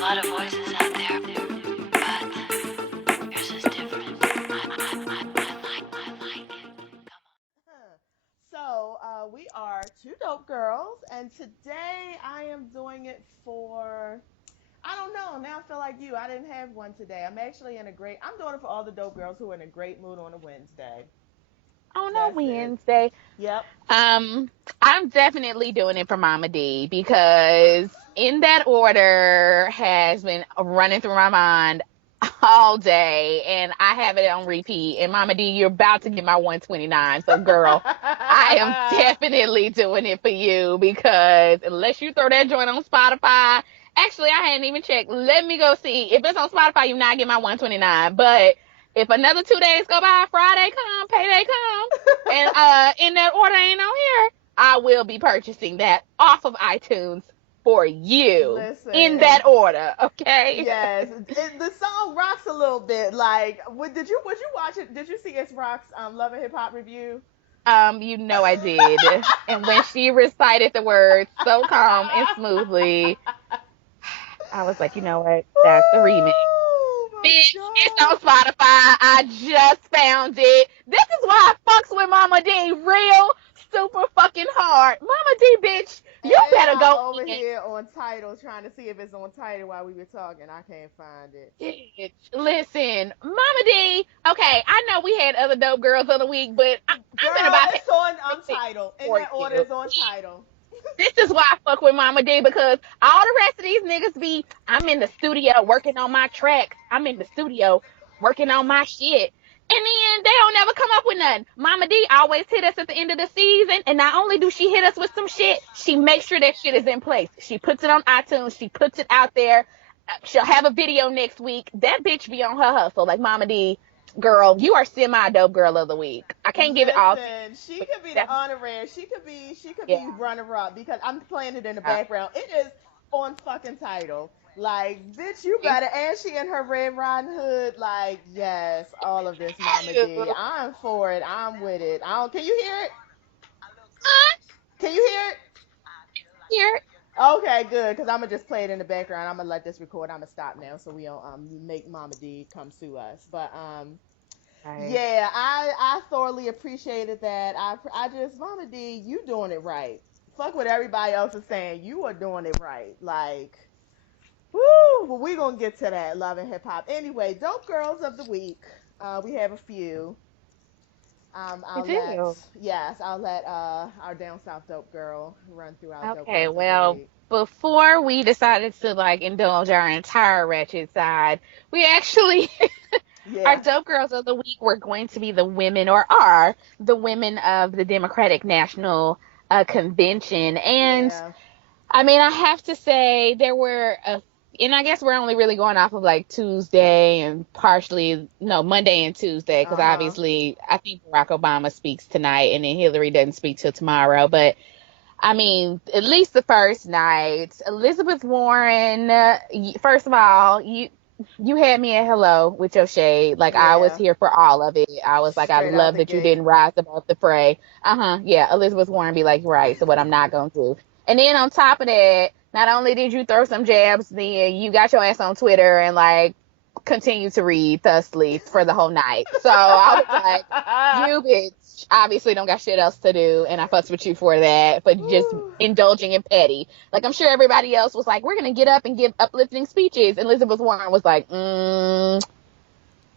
a lot of voices out there, but yours is different. I like it. So, we are two dope girls, and today I am doing it for. I don't know. Now I feel like you. I didn't have one today. I'm actually in a great. I'm doing it for all the dope girls who are in a great mood on a Wednesday. On a That's it. Wednesday. Yep. Um, I'm definitely doing it for Mama D because in that order has been running through my mind all day, and I have it on repeat. And Mama D, you're about to get my 129. So, girl, I am definitely doing it for you because unless you throw that joint on Spotify, actually, I hadn't even checked. Let me go see. If it's on Spotify, you not get my 129. But if another 2 days go by, Friday come, payday come, and in that order ain't on here, I will be purchasing that off of iTunes for you in Listen. that order, okay? Yes, the song rocks a little bit. Like, did you watch it? Did you see S Rock's Love and Hip Hop review? You know I did. And when she recited the words so calm and smoothly, I was like, you know what? That's the remix. Oh my Bitch, it's on god! Spotify. I just found it. This is why I fucks with Mama D real super fucking hard. Mama D, bitch, you And better I'm go over in. here on title trying to see if it's on title while we were talking. I can't find it. Bitch, listen, Mama D. Okay, I know we had other dope girls of the week, but I'm gonna Girl, bypass it's on everything title. In for that order, you. it's on title. This is why I fuck with Mama D because all the rest of these niggas be, I'm in the studio working on my tracks. I'm in the studio working on my shit. And then they don't never come up with nothing. Mama D always hit us at the end of the season. And not only do she hit us with some shit, she makes sure that shit is in place. She puts it on iTunes. She puts it out there. She'll have a video next week. That bitch be on her hustle. Like, Mama D, girl, you are semi dope girl of the week. I can't give it all to you, Listen, she but could be the that's, honorary. She could be yeah. runner up because I'm playing it in the background. It is on fucking title. Like, bitch, you better. And she in her Red Riding Hood. Like, yes, all of this, Mama D. I'm for it. I'm with it. I don't. Can you hear it? Can you hear it? Here. Okay, good. Cause I'm gonna just play it in the background. I'm gonna let this record. I'm gonna stop now so we don't make Mama D come sue us. But Right. yeah, I thoroughly appreciated that. I just Mama D, you doing it right. Fuck what everybody else is saying. You are doing it right. Like, woo. Well, we gonna get to that love and hip hop. Anyway, dope girls of the week. We have a few. We I'll let do. yes, I'll let our down south dope girl run through our dope Okay, girls of the well, week. before we decided to like indulge our entire wretched side, we actually our Yeah, dope girls of the week were going to be the women or are the women of the Democratic National Convention. And yeah. I mean, I have to say there were and I guess we're only really going off of like Tuesday and partially, no, Monday and Tuesday, because Uh huh. obviously I think Barack Obama speaks tonight and then Hillary doesn't speak till tomorrow. But I mean, at least the first night, Elizabeth Warren. First of all, you had me at hello with your shade. Like I was Yeah. here for all of it. I was like, I Straight out love the that you gate. didn't rise above the fray. Yeah. Elizabeth Warren be like, right. So what I'm not gonna do. And then on top of that, not only did you throw some jabs, then you got your ass on Twitter and like continue to read thusly for the whole night. So I was like, you bitch obviously don't got shit else to do, and I fuss with you for that, for just Whew. indulging in petty. Like I'm sure everybody else was like, we're gonna get up and give uplifting speeches, and Elizabeth Warren was like,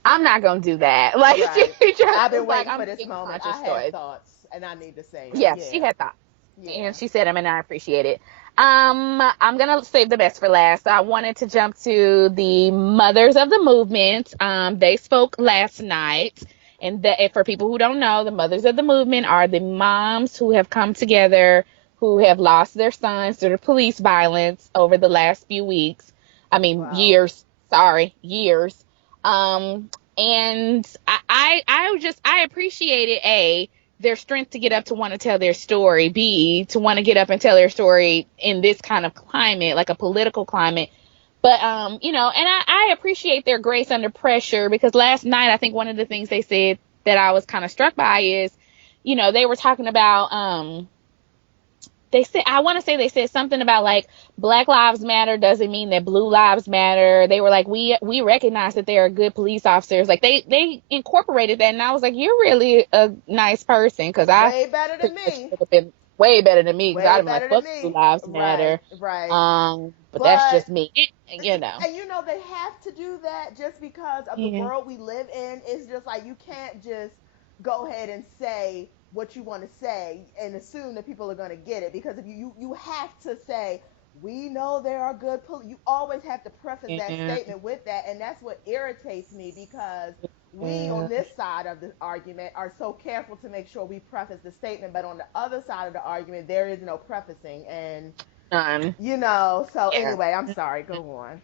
I'm not gonna do that. Like Right. she just I've was been like, waiting I'm for this making a moment. I conscious have choice. thoughts, and I need to say them. Yes, she Yeah. had thoughts. Yeah. And she said them, and I appreciate it. I'm gonna save the best for last. I wanted to jump to the mothers of the movement. They spoke last night, and for people who don't know, the mothers of the movement are the moms who have come together, who have lost their sons due to police violence over the last few weeks. I mean, Wow. years. Sorry, years. And I appreciated their strength to get up to want to tell their story, B, to want to get up and tell their story in this kind of climate, like a political climate. But and I appreciate their grace under pressure because last night I think one of the things they said that I was kind of struck by is, they were talking about they said, I want to say they said something about like Black Lives Matter doesn't mean that Blue Lives Matter. They were like, we recognize that they are good police officers. Like they incorporated that, and I was like, you're really a nice person, because I Way better than pretty much me. would have been way better than me, because I'd Way have been like, better than fuck Blue me. Lives Right, Matter. right. But that's just But me, you know. and you know they have to do that just because of the Yeah. world we live in. It's just like you can't just go ahead and say what you want to say and assume that people are going to get it, because if you have to say we know there are good police. You always have to preface that Yeah. statement with that, and that's what irritates me, because we on Yeah. this side of the argument are so careful to make sure we preface the statement, but on the other side of the argument there is no prefacing, and None. so Yeah. anyway, I'm sorry, go on.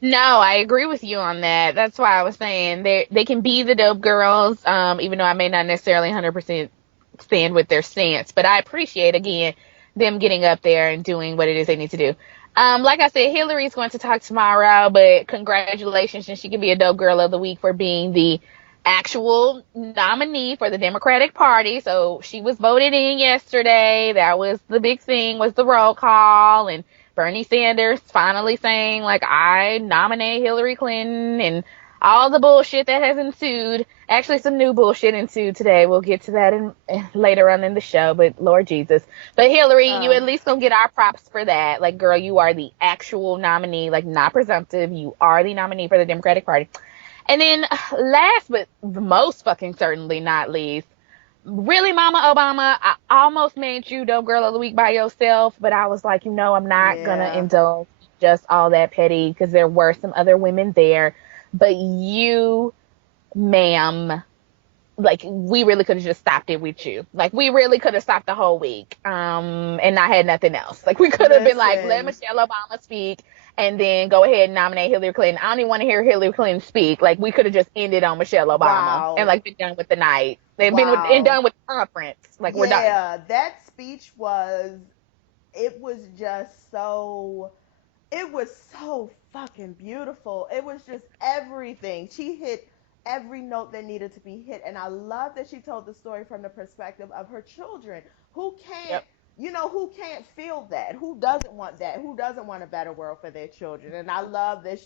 No, I agree with you on that. That's why I was saying they can be the dope girls, even though I may not necessarily 100% stand with their stance, but I appreciate again them getting up there and doing what it is they need to do. Like I said, Hillary's going to talk tomorrow, but congratulations, and she can be a dope girl of the week for being the actual nominee for the Democratic Party. So she was voted in yesterday. That was the big thing, was the roll call, and Bernie Sanders finally saying, like, I nominate Hillary Clinton, and all the bullshit that has ensued. Actually, some new bullshit ensued today. We'll get to that later on in the show, but Lord Jesus. But Hillary, you at least gonna get our props for that. Like, girl, you are the actual nominee, like, not presumptive. You are the nominee for the Democratic Party. And then last but most fucking certainly not least, really, Mama Obama, I almost made you Dope Girl of the Week by yourself, but I was like, I'm not gonna Yeah. indulge just all that petty, because there were some other women there. But you, ma'am, like, we really could have just stopped it with you. Like, we really could have stopped the whole week, and not had nothing else. Like, we could have been like, let Listen. Michelle Obama speak, and then go ahead and nominate Hillary Clinton. I don't even want to hear Hillary Clinton speak. Like, we could have just ended on Michelle Obama and, Wow. like, been done with the night. They've been and Wow. done with the conference. Like, we're done. Yeah, that speech it was just it was so fucking beautiful. It was just everything. She hit every note that needed to be hit. And I love that she told the story from the perspective of her children who can't, Yep. who can't feel that? Who doesn't want that? Who doesn't want a better world for their children? And I love that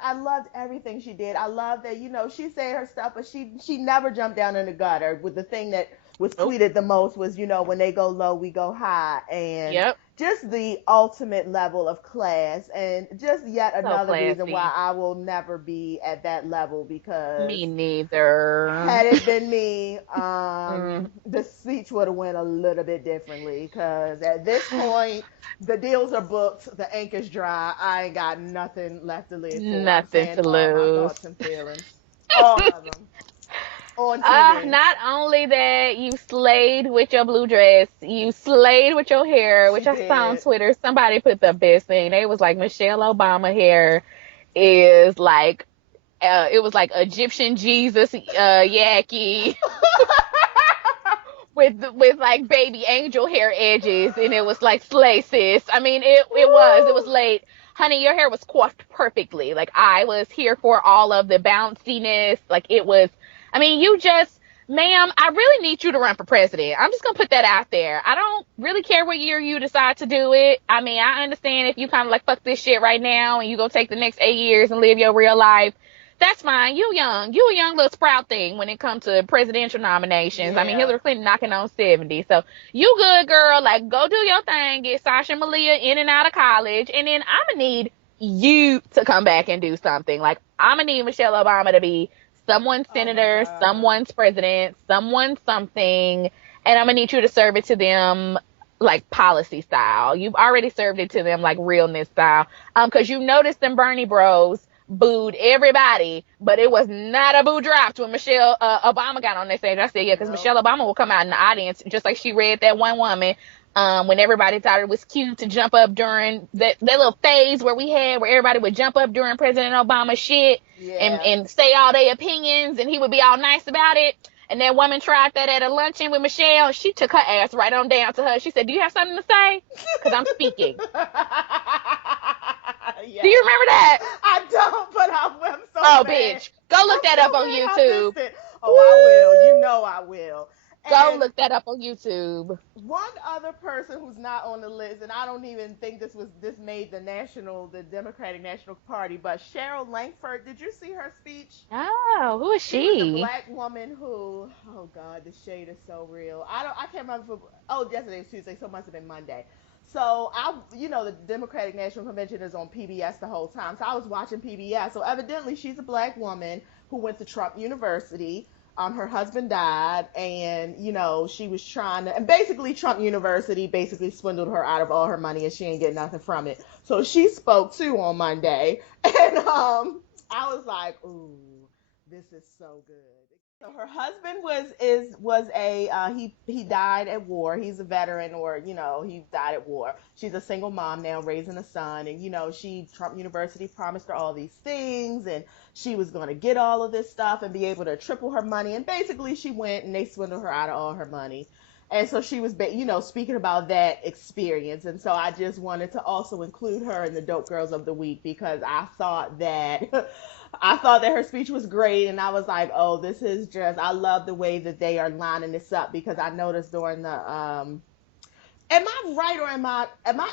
I loved everything she did. I love that, she said her stuff, but she never jumped down in the gutter. With the thing that was Nope. tweeted the most was, when they go low, we go high. And Yep. just the ultimate level of class, and just yet So another reason why classy. I will never be at that level, because Me neither. had it been me, Mm. the speech would have went a little bit differently, because at this point the deals are booked, the ink is dry, I ain't got nothing left to live for. I'm Nothing saying to all my lose. thoughts and feelings, all of them, on TV. Not only that, you slayed with your blue dress, you slayed with your hair, She which I saw on did. Twitter. Somebody put the best thing. They was like, Michelle Obama hair is like, it was like Egyptian Jesus, yaki, with like baby angel hair edges, and it was like slay sis. I mean, it was Woo! late. Honey, your hair was coiffed perfectly. Like, I was here for all of the bounciness. Like, it was, I mean, you just, ma'am, I really need you to run for president. I'm just gonna put that out there. I don't really care what year you decide to do it. I mean, I understand if you kind of like, fuck this shit right now and you go take the next 8 years and live your real life. That's fine. You young. You a young little sprout thing when it comes to presidential nominations. I mean, Yeah. Hillary Clinton knocking on 70. So you good, girl. Like, go do your thing. Get Sasha and Malia in and out of college. And then I'm going to need you to come back and do something. Like, I'm going to need Michelle Obama to be someone's Oh my senator, God. someone's president, someone's something. And I'm going to need you to serve it to them like policy style. You've already served it to them like realness style. Because you noticed them Bernie bros booed everybody, but it was not a boo dropped when Michelle Obama got on that stage. I said, yeah, because Nope. Michelle Obama will come out in the audience just like she read that one woman when everybody thought it was cute to jump up during that little phase where we had where everybody would jump up during President Obama's shit and, Yeah. and say all their opinions, and he would be all nice about it. And that woman tried that at a luncheon with Michelle. She took her ass right on down to her. She said, do you have something to say? Because I'm speaking. Do Yes. you remember that? I don't, but I'm so Oh, mad. bitch. Go look I'm that so up on mad I YouTube. missed it. Oh, I will. You know I will. Go And look that up on YouTube. one other person who's not on the list, and I don't even think this made the Democratic National Party, but Cheryl Langford. Did you see her speech? Oh, who is She was a she? black woman who, oh God, the shade is so real. I can't remember. Yesterday was Tuesday, so it must have been Monday. So the Democratic National Convention is on PBS the whole time. So I was watching PBS. So evidently, she's a black woman who went to Trump University. Her husband died, and she was trying to, and basically Trump University basically swindled her out of all her money, and she ain't getting nothing from it. So she spoke too on Monday, and I was like, ooh, this is so good. So her husband was a he died at war. He's a veteran, or he died at war. She's a single mom now raising a son, and Trump University promised her all these things, and she was going to get all of this stuff and be able to triple her money, and basically she went and they swindled her out of all her money. And so she was, speaking about that experience. And so I just wanted to also include her in the Dope Girls of the Week, because I thought that her speech was great. And I was like, oh, I love the way that they are lining this up, because I noticed during the, am I right, or am I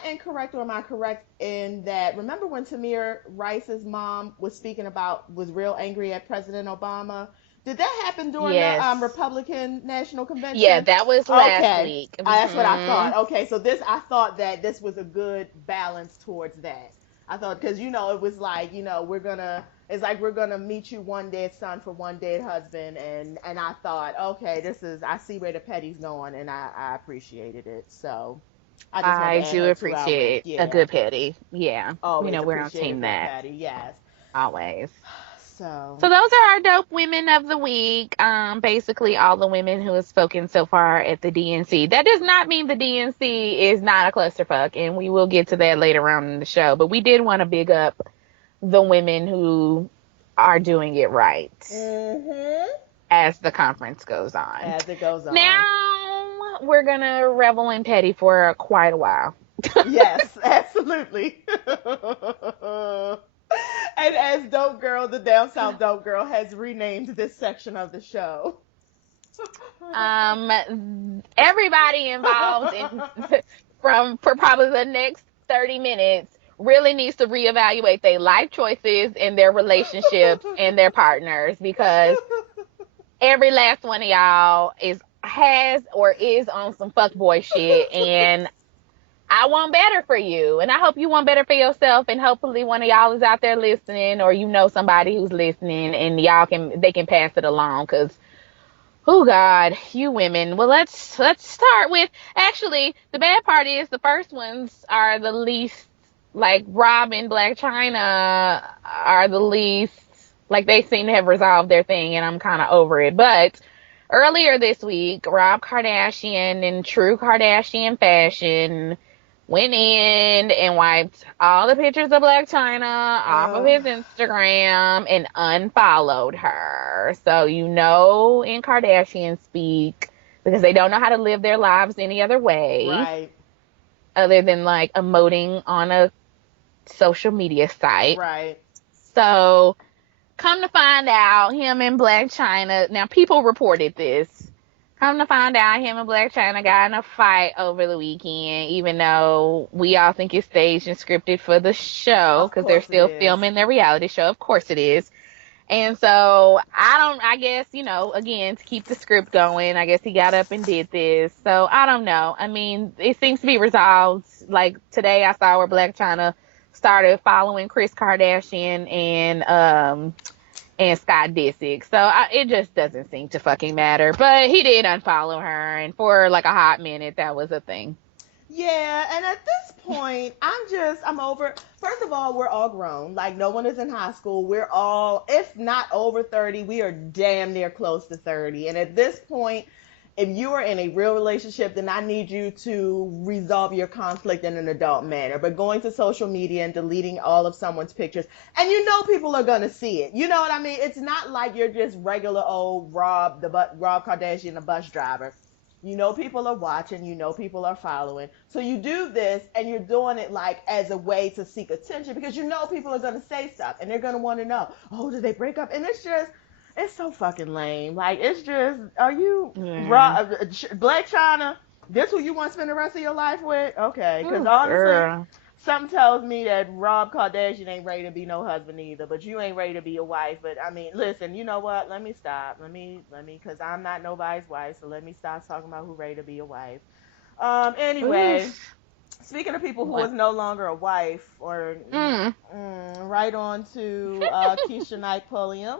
incorrect, or am I correct in that, remember when Tamir Rice's mom was real angry at President Obama? Did that happen during the Yes. Republican National Yeah, Convention? that was last Okay. week. That's what I thought. Okay, so I thought that this was a good balance towards that. I thought, because it was like, it's like we're gonna meet you one dead son for one dead husband, and I thought, okay, I see where the petty's going, and I appreciated it. So I just wanted I to add do her to our list. appreciate a Yeah, good petty. Yeah. always We're on appreciate a team good that. patty. Yes. Always. So So those are our dope women of the week. Basically all the women who have spoken so far at the DNC. That does not mean the DNC is not a clusterfuck, and we will get to that later on in the show. But we did want to big up the women who are doing it right mhm, as the conference goes on. as it goes on. Now we're gonna revel in petty for quite a while. Yes, absolutely. And as Dope Girl, the Down South Dope Girl has renamed this section of the show. Everybody involved in for probably the next 30 minutes really needs to reevaluate their life choices and their relationships and their partners, because every last one of y'all has or is on some fuckboy shit, and I want better for you, and I hope you want better for yourself, and hopefully one of y'all is out there listening, or somebody who's listening, and they can pass it along, because oh God, you women. Well, let's start with, actually, the bad part is the first ones are the least, like Rob and Black China are the least, like they seem to have resolved their thing, and I'm kind of over it. But earlier this week, Rob Kardashian, in true Kardashian fashion, went in and wiped all the pictures of Black China off of his Instagram and unfollowed her. So, in Kardashian speak, because they don't know how to live their lives any other way, Right. other than like emoting on a social media site. Right. So, come to find out, him and Black China, now people reported this. Come to find out, him and Black China got in a fight over the weekend, even though we all think it's staged and scripted for the show, because they're still filming their reality show. Of course it is. And so I guess, again, to keep the script going, I guess he got up and did this. So I don't know. I mean, it seems to be resolved. Like today I saw where Black China started following Kris Kardashian and Scott Disick. So it just doesn't seem to fucking matter. But he did unfollow her, and for like a hot minute, that was a thing. Yeah, and at this point, I'm over. First of all, we're all grown. Like, no one is in high school. We're all, if not over 30, we are damn near close to 30. And at this point, if you are in a real relationship, then I need you to resolve your conflict in an adult manner. But going to social media and deleting all of someone's pictures, and people are gonna see it. You know what I mean? It's not like you're just regular old Rob Kardashian, the bus driver. People are watching, people are following. So you do this, and you're doing it like as a way to seek attention, because people are gonna say stuff, and they're gonna want to know, oh, did they break up? And It's so fucking lame. Like, it's just, are you Yeah. raw, Black China? This who you want to spend the rest of your life with? Okay, because Ooh, honestly, girl. something tells me that Rob Kardashian ain't ready to be no husband either. But you ain't ready to be a wife. But I mean, listen, you know what? Let me stop. Let me, because I'm not nobody's wife. So let me stop talking about who ready to be a wife. Anyway, Oof. speaking of people who What? is no longer a wife, or Mm. right on to Keisha Knight Pulliam.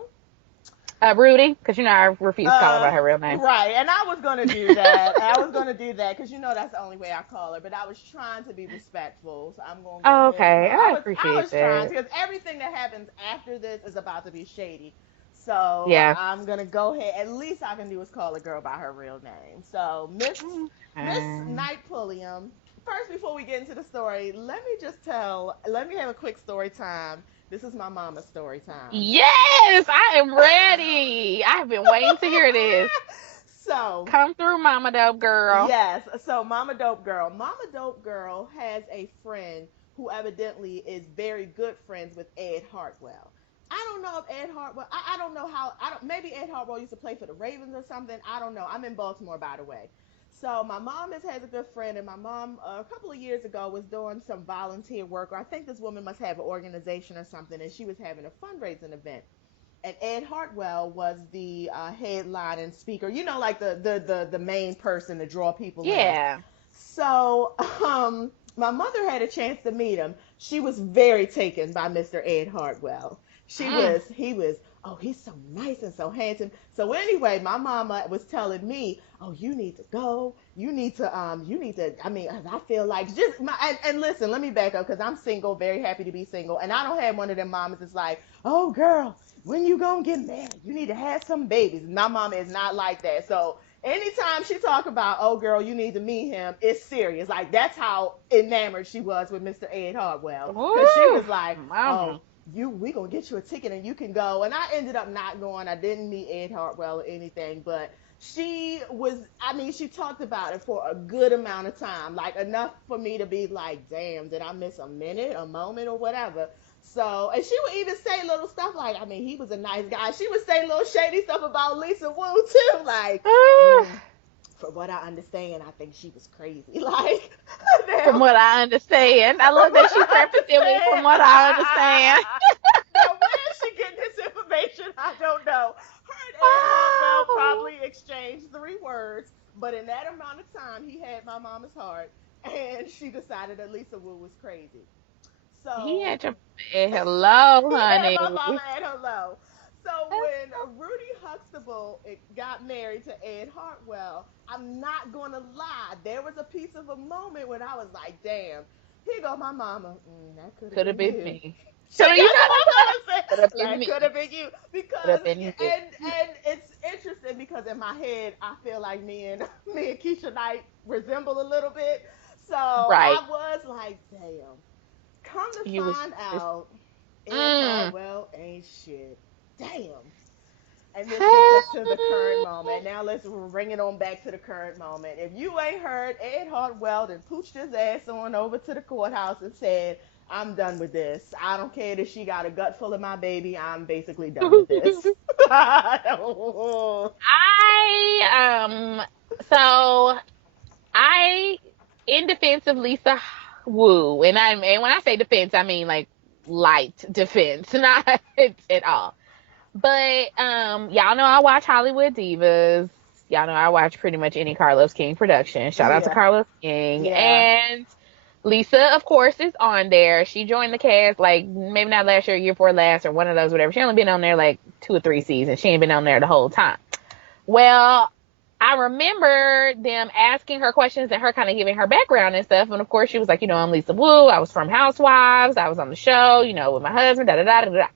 Rudy, because you know I refuse to call her by Uh, her real name. right, and I was gonna do that. I was gonna do that because you know that's the only way I call her. But I was trying to be respectful, so I'm gonna go Oh, ahead and okay, call. I I appreciate was trying to that. because everything that happens after this is about to be shady. So Yeah. I'm gonna go ahead. At least I can do is call a girl by her real name. So Miss Okay. Knight Pulliam. First, before we get into the story, let me have a quick story time. This is my mama's story time. Yes, I am ready. I've been waiting to hear this. So, Come through, Mama Dope Girl. yes. So Mama Dope Girl has a friend who evidently is very good friends with Ed Hartwell. I don't know if Ed Hartwell. I don't know how. I don't. Maybe Ed Hartwell used to play for the Ravens or something. I don't know. I'm in Baltimore, by the way. So my mom has a good friend, and my mom a couple of years ago was doing some volunteer work, or I think this woman must have an organization or something, and she was having a fundraising event and Ed Hartwell was the headline and speaker. You know, like the main person to draw people in. Yeah. So, my mother had a chance to meet him. She was very taken by Mr. Ed Hartwell. Mm. He was, oh, he's so nice and so handsome. So anyway, my mama was telling me, oh, you need to go. You need to, I mean, I feel like and listen, let me back up because I'm single, very happy to be single. And I don't have one of them mamas that's like, oh, girl, when you gonna get married? You need to have some babies. My mama is not like that. So anytime she talk about, oh girl, you need to meet him, it's serious. Like that's how enamored she was with Mr. Ed Hartwell, because she Ooh, was like, oh, Mama. we gonna get you a ticket and you can go. And I ended up not going. I didn't meet Ed Hartwell or anything, but she was. I mean, she talked about it for a good amount of time, like enough for me to be like, damn, did I miss a minute, a moment, or whatever. So, and she would even say little stuff like, I mean, he was a nice guy. She would say little shady stuff about Lisa Wu too, like, Ooh. mm, from what I understand, I think she was crazy. Like, From now, what I understand, I from love that what she I prefaced it with "from understand. what I understand." Now, where is she getting this information? I don't know. Her and Ed Hartwell Oh, probably exchanged 3 words, but in that amount of time, he had my mama's heart, and she decided that Lisa Wu was crazy. he So, had your hello, he had honey. my mama at hello. So when Rudy Huxtable got married to Ed Hartwell, I'm not gonna lie, there was a piece of a moment when I was like, "Damn, here go my mama. That could have Could have been been you." me. She Could got have, you know my mama said, what? Could have been like, could me. have been you Could have because, been me. and it's interesting because in my head I feel like me and Keisha Knight resemble a little bit. So Right. I was like, "Damn." Come to You was find just. out, Ed Mm. Hartwell ain't shit. Damn. And this gets us to the current moment. Now let's bring it on back to the current moment. If you ain't heard, Ed Hartwell then pooched his ass on over to the courthouse and said, I'm done with this. I don't care that she got a gut full of my baby. I'm basically done with this. I so I in defense of Lisa Wu, and when I say defense, I mean like light defense, not at all. But y'all know I watch Hollywood Divas. Y'all know I watch pretty much any Carlos King production. Shout out to Yeah. Carlos King. Yeah. And Lisa, of course, is on there. She joined the cast like maybe not last year, year before last, or one of those, whatever. She only been on there like 2 or 3 seasons. She ain't been on there the whole time. Well, I remember them asking her questions and her kind of giving her background and stuff. And of course, she was like, I'm Lisa Wu. I was from Housewives. I was on the show, with my husband. Da da da da da.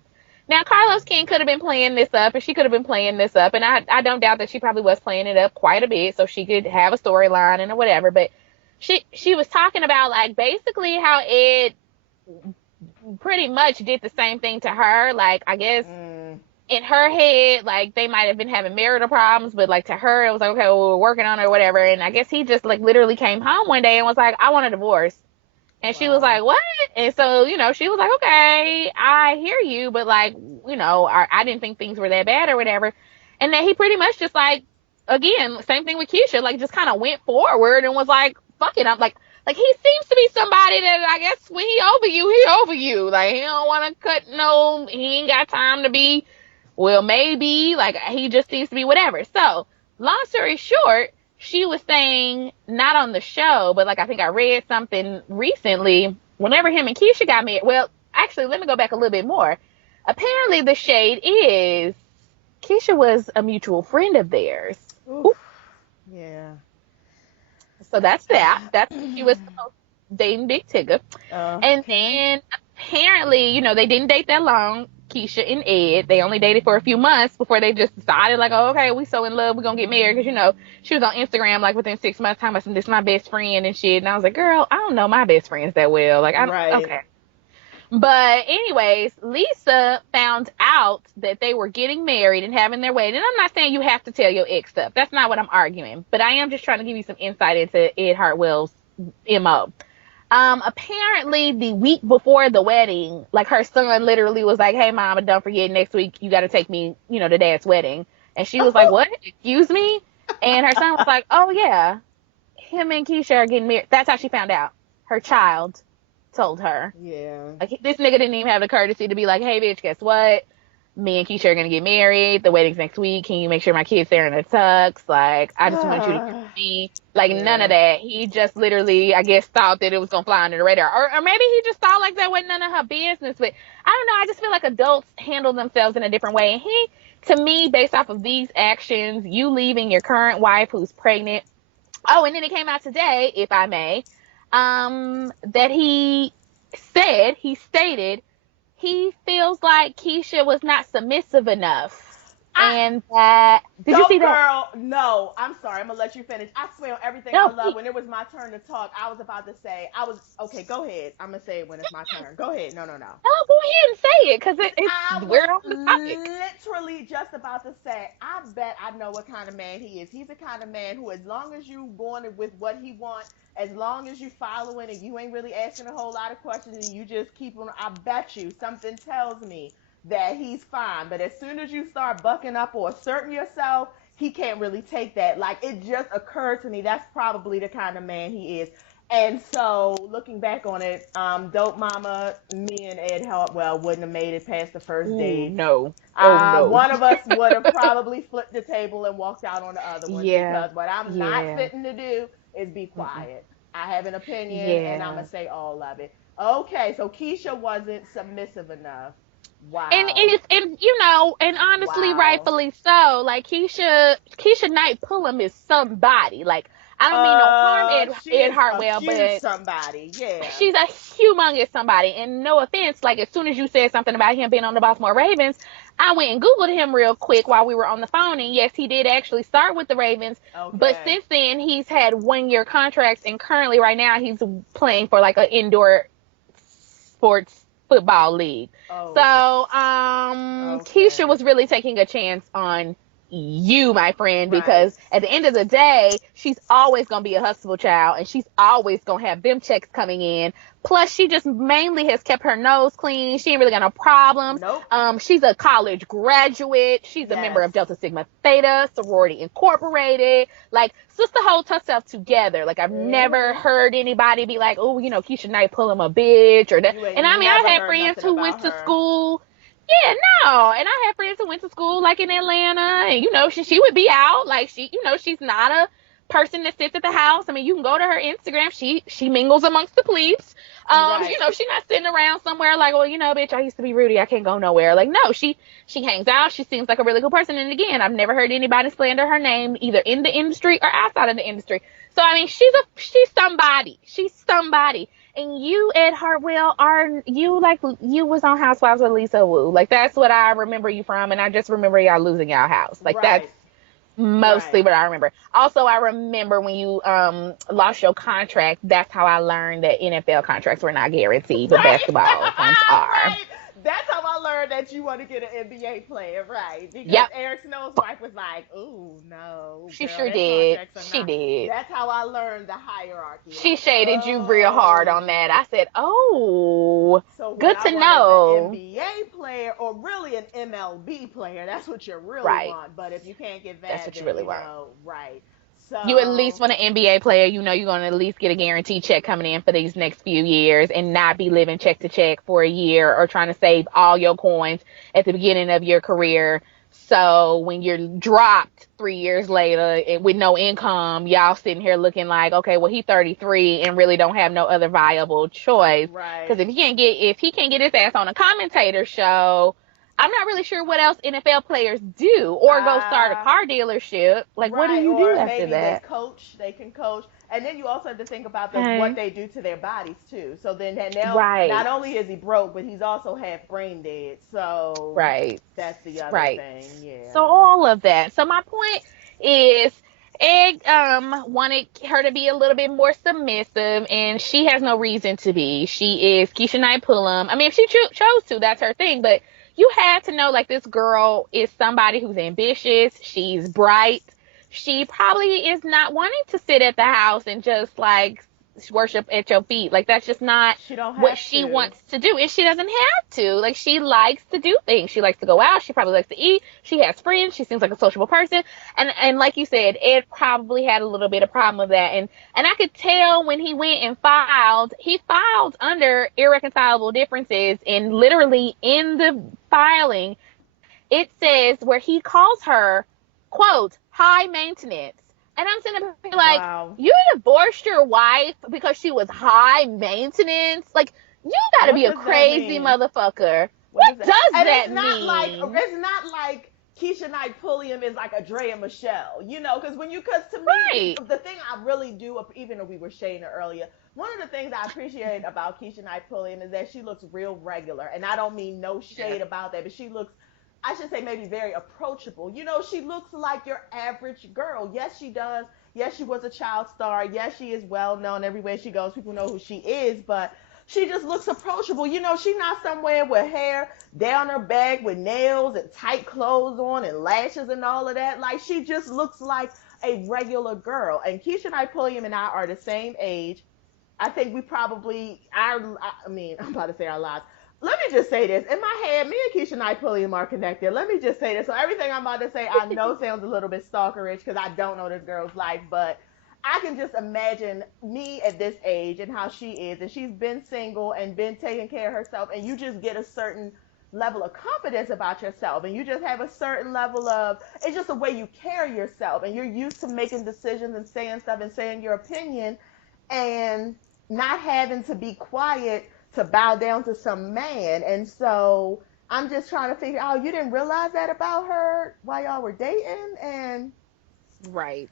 Now, Carlos King could have been playing this up, and she could have been playing this up, and I don't doubt that she probably was playing it up quite a bit, so she could have a storyline and whatever. But she was talking about like basically how Ed pretty much did the same thing to her. Like I guess Mm. in her head, like they might have been having marital problems, but like to her, it was like, okay, well, we're working on it or whatever. And I guess he just like literally came home one day and was like, I want a divorce. And she was Wow. like, what? And so, she was like, okay, I hear you, but like, I didn't think things were that bad or whatever. And then he pretty much just like, again, same thing with Keshia, like just kind of went forward and was like, fuck it. I'm like he seems to be somebody that I guess when he over you, he over you. Like he don't want to cut he ain't got time to be, well, maybe, like he just seems to be whatever. So long story short, she was saying, not on the show, but like I think I read something recently, whenever him and Keshia got married. Well, actually, let me go back a little bit more. Apparently, the shade is Keshia was a mutual friend of theirs. Oof. Yeah. So that's that. That's when she was dating Big Tigger. And then apparently, they didn't date that long. Keshia and Ed, they only dated for a few months before they just decided, like, oh, okay, we so in love, we're gonna get married. Because she was on Instagram like within 6 months time, I said, this is my best friend and shit. And I was like, girl, I don't know my best friends that well. Like, I don't, right. Okay. But anyways, Lisa found out that they were getting married and having their wedding. And I'm not saying you have to tell your ex stuff. That's not what I'm arguing. But I am just trying to give you some insight into Ed Hartwell's MO. Apparently the week before the wedding, like her son literally was like, hey mama, don't forget next week you got to take me, to dad's wedding. And she was like, what? Excuse me? And her son was like, oh yeah, him and Keshia are getting married. That's how she found out. Her child told her. Yeah. Like this nigga didn't even have the courtesy to be like, hey bitch, guess what? Me and Keshia are gonna get married. The wedding's next week. Can you make sure my kid's there in a tux? Like, I just want you to hear me. Like, none of that. He just literally, I guess, thought that it was gonna fly under the radar. Or maybe he just thought like that wasn't none of her business. But I don't know. I just feel like adults handle themselves in a different way. And he, to me, based off of these actions, you leaving your current wife who's pregnant. Oh, and then it came out today, if I may, that he stated he feels like Keshia was not submissive enough. And that... Did you see that? Girl, no. I'm sorry. I'm going to let you finish. I swear on everything I love. When it was my turn to talk, I was about to say... Okay, go ahead. I'm going to say it when it's my turn. Go ahead. No. Oh, go ahead and say it, because we're on the topic. Literally just about to say, I bet I know what kind of man he is. He's the kind of man who, as long as you going with what he wants, as long as you following and you ain't really asking a whole lot of questions and you just keep on, I bet you something tells me that he's fine. But as soon as you start bucking up or asserting yourself, he can't really take that. Like, it just occurred to me, that's probably the kind of man he is. And so, looking back on it, Dope Mama, me and Ed Hartwell wouldn't have made it past the first date. No. No. One of us would have probably flipped the table and walked out on the other one. Yeah. Because what I'm not fitting to do is be quiet. I have an opinion, and I'm going to say all of it. Okay, so Keshia wasn't submissive enough. Wow. And honestly, rightfully so. Like, Keshia Knight Pullum is somebody. Like, I don't mean no harm Ed Hartwell, but somebody, yeah. She's a humongous somebody. And no offense, like as soon as you said something about him being on the Baltimore Ravens, I went and Googled him real quick while we were on the phone. And yes, he did actually start with the Ravens. Okay. But since then, he's had 1-year contracts. And currently right now, he's playing for like an indoor sports football league. Oh. So, Keshia was really taking a chance on you, my friend, because at the end of the day, she's always going to be a hustable child and she's always going to have them checks coming in. Plus, she just mainly has kept her nose clean. She ain't really got no problems. Nope. She's a college graduate. She's a member of Delta Sigma Theta, Sorority Incorporated. Like, sister holds herself together. Like, I've never heard anybody be like, oh, Keshia Knight pulling a bitch or that. And I mean, I've had friends who went to school. Yeah, no. And I had friends who went to school like in Atlanta and, she would be out. Like she's not a person that sits at the house. I mean, you can go to her Instagram. She mingles amongst the plebes. She's not sitting around somewhere like, well, bitch, I used to be Rudy. I can't go nowhere. Like, no, she hangs out. She seems like a really cool person. And again, I've never heard anybody slander her name either in the industry or outside of the industry. So, I mean, she's somebody. She's somebody. And you, Ed Hartwell, you was on Housewives with Lisa Wu. Like, that's what I remember you from. And I just remember y'all losing y'all house. Like, that's mostly what I remember. Also, I remember when you lost your contract, that's how I learned that NFL contracts were not guaranteed, but basketball ones are. That's how I learned heard that you want to get an NBA player, right? Because Yep. Eric Snow's wife was like, "Ooh, no, She girl, sure their did. contracts are She not." did. That's how I learned the hierarchy. She Like, shaded you real hard on that. oh, I said, "Oh, so what good I to want is an know." NBA player or really an MLB player. That's what you really Right. want. But if you can't get That's that, what you then really want. right. You at least So want an NBA player. You know you're going to at least get a guaranteed check coming in for these next few years and not be living check to check for a year or trying to save all your coins at the beginning of your career. So when you're dropped 3 years later with no income, y'all sitting here looking like, okay, well, he's 33 and really don't have no other viable choice. right. Because if he can't get his ass on a commentator show, I'm not really sure what else NFL players do, or go start a Uh car dealership. Like, what do Right, you do or after maybe they that? coach, they can coach. And then you also have to think about what Okay. they do to their bodies too. So then now not Right. only is he broke, but he's also half brain dead. So Right. that's the other Right. thing. So Yeah. all of that. So my point is, Egg wanted her to be a little bit more submissive, and she has no reason to be. She is Keisha Knight Pullum. I mean, if she chose to, that's her thing. But you had to know, like, this girl is somebody who's ambitious. She's bright. She probably is not wanting to sit at the house and just like worship at your feet. Like, that's just not She don't what have she to. wants to do, and she doesn't have to. Like, she likes to do things. She likes to go out. She probably likes to eat. She has friends. She seems like a sociable person. And like you said, Ed probably had a little bit of problem with that. And I could tell when he went and filed, he filed under irreconcilable differences, and literally in the filing it says where he calls her, quote, high maintenance. And I'm sitting there like, Wow. you divorced your wife because she was high maintenance? Like, you gotta What be a does that crazy mean? motherfucker. What is What that? does And that mean? it's not like Keisha Knight Pulliam is like a Dre and Michelle, because because to me Right. the thing I really do, even though we were shading her earlier, one of the things I appreciate about Keisha Knight Pulliam is that she looks real regular, and I don't mean no Yeah. shade about that, but she looks. I should say maybe very approachable. She looks like your average girl. Yes, she does. Yes, she was a child star. Yes, she is well known everywhere she goes. People know who she is, but she just looks approachable. She's not somewhere with hair down her back with nails and tight clothes on and lashes and all of that. Like, she just looks like a regular girl. And Keisha Knight Pulliam and I are the same age. I think we probably, I mean, I'm about to say our lives. Let me just say this. In my head, me and Keisha Knight Pulliam are connected. Let me just say this. So everything I'm about to say, I know sounds a little bit stalkerish because I don't know this girl's life, but I can just imagine me at this age and how she is. And she's been single and been taking care of herself. And you just get a certain level of confidence about yourself. And you just have a certain level of, it's just the way you carry yourself. And you're used to making decisions and saying stuff and saying your opinion and not having to be quiet to bow down to some man. And so I'm just trying to figure out, you didn't realize that about her while y'all were dating? And, Right.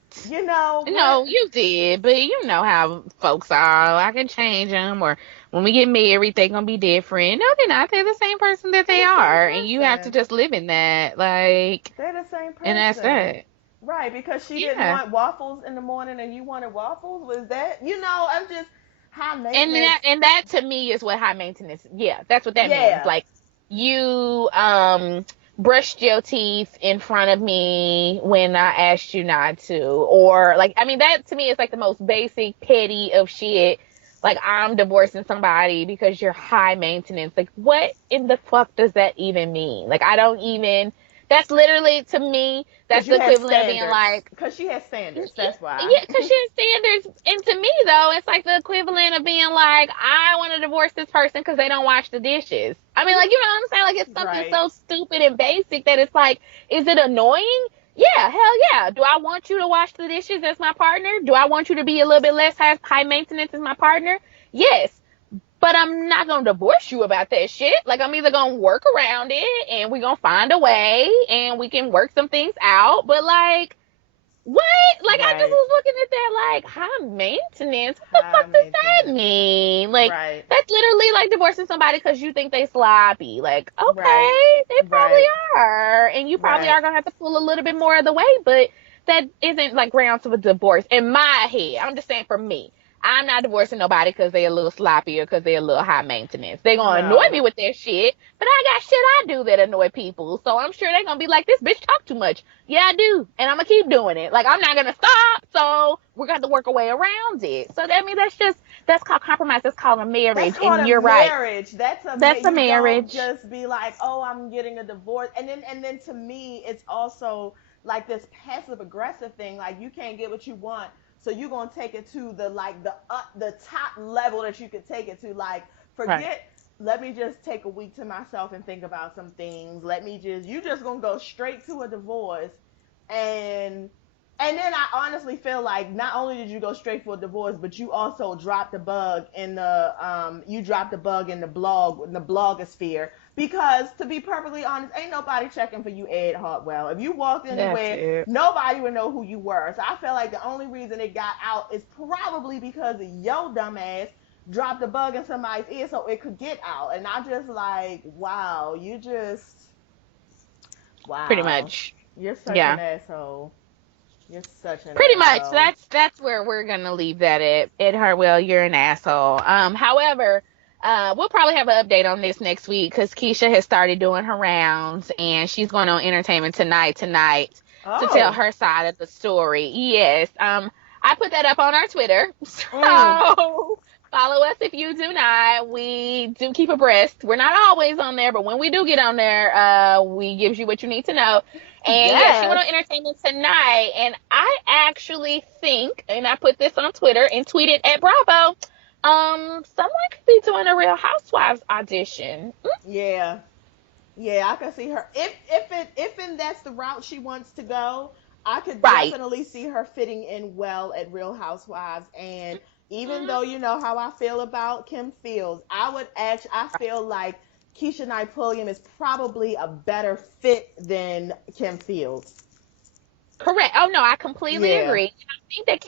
what? No, you did, but you know how folks are. I can change them, or when we get married, they gonna be different. No, they're not. They're the same person that They're they the same are, and you have to person. just live in that. Like, They're the same and that's person. it. Right, because she didn't Yeah. want waffles in the morning and you wanted waffles. Was that, I'm just high And maintenance. that to me is what high maintenance. Yeah, that's what that means. Yeah. Like, you brushed your teeth in front of me when I asked you not to, or like, I mean, that to me is like the most basic petty of shit. Like, I'm divorcing somebody because you're high maintenance. Like, what in the fuck does that even mean? Like, I don't even. That's literally, to me, Because that's you the have equivalent of being standards. like, Because she has standards. yeah, That's why. yeah, because she has standards. And to me, though, it's like the equivalent of being like, I want to divorce this person because they don't wash the dishes. I mean, like, you know what I'm saying? Like, it's something Right. so stupid and basic that it's like, is it annoying? Yeah, hell yeah. Do I want you to wash the dishes as my partner? Do I want you to be a little bit less high maintenance as my partner? Yes. But I'm not gonna divorce you about that shit. Like, I'm either gonna work around it and we're gonna find a way and we can work some things out. But like, what? Like, I just Right. was looking at that like, high maintenance. What the High fuck does that maintenance. mean? Like, Right. that's literally like divorcing somebody because you think they sloppy. Like, Right. okay, they probably Right. are, and you probably Right. are gonna have to pull a little bit more of the weight, but that isn't like grounds of a divorce in my head. I'm just saying for me. I'm not divorcing nobody because they're a little sloppy or because they're a little high maintenance. They're going to No. annoy me with their shit, but I got shit I do that annoy people. So I'm sure they're going to be like, this bitch talk too much. Yeah, I do. And I'm going to keep doing it. Like, I'm not going to stop. So we're going to have to work a way around it. So that means that's called compromise. That's called a marriage. That's called And a you're right. marriage. That's a You don't marriage. just be like, oh, I'm getting a divorce. And then to me, it's also like this passive aggressive thing. Like, you can't get what you want, so you're gonna take it to the top level that you could take it to. Like, Right. forget. Let me just take a week to myself and think about some things. You just gonna go straight to a divorce, and then I honestly feel like not only did you go straight for a divorce, but you also dropped the bug in the blogosphere. Because to be perfectly honest, ain't nobody checking for you, Ed Hartwell. If you walked That's anywhere, it. nobody would know who you were. So I feel like the only reason it got out is probably because yo dumbass dropped the bug in somebody's ear so it could get out. And I just like, wow, Pretty wow. much. You're such Yeah. an asshole. You're such an Pretty much. asshole. That's where we're gonna leave that at. Ed Hartwell, you're an asshole. However, we'll probably have an update on this next week because Keshia has started doing her rounds and she's going on Entertainment Tonight to tell Oh. her side of the story. Yes. I put that up on our Twitter. Mm. So follow us if you do not. We do keep abreast. We're not always on there, but when we do get on there, we gives you what you need to know. And yeah, she went Yes. on Entertainment Tonight, and I actually think, and I put this on Twitter and tweeted at Bravo, someone could be doing a Real Housewives audition. Yeah. Yeah, I can see her. If that's the route she wants to go, I could Right. definitely see her fitting in well at Real Housewives. And even Mhm. though you know how I feel about Kim Fields, I feel like Keisha Knight Pulliam is probably a better fit than Kim Fields. Correct. Oh no, I completely Yeah. agree. And I think that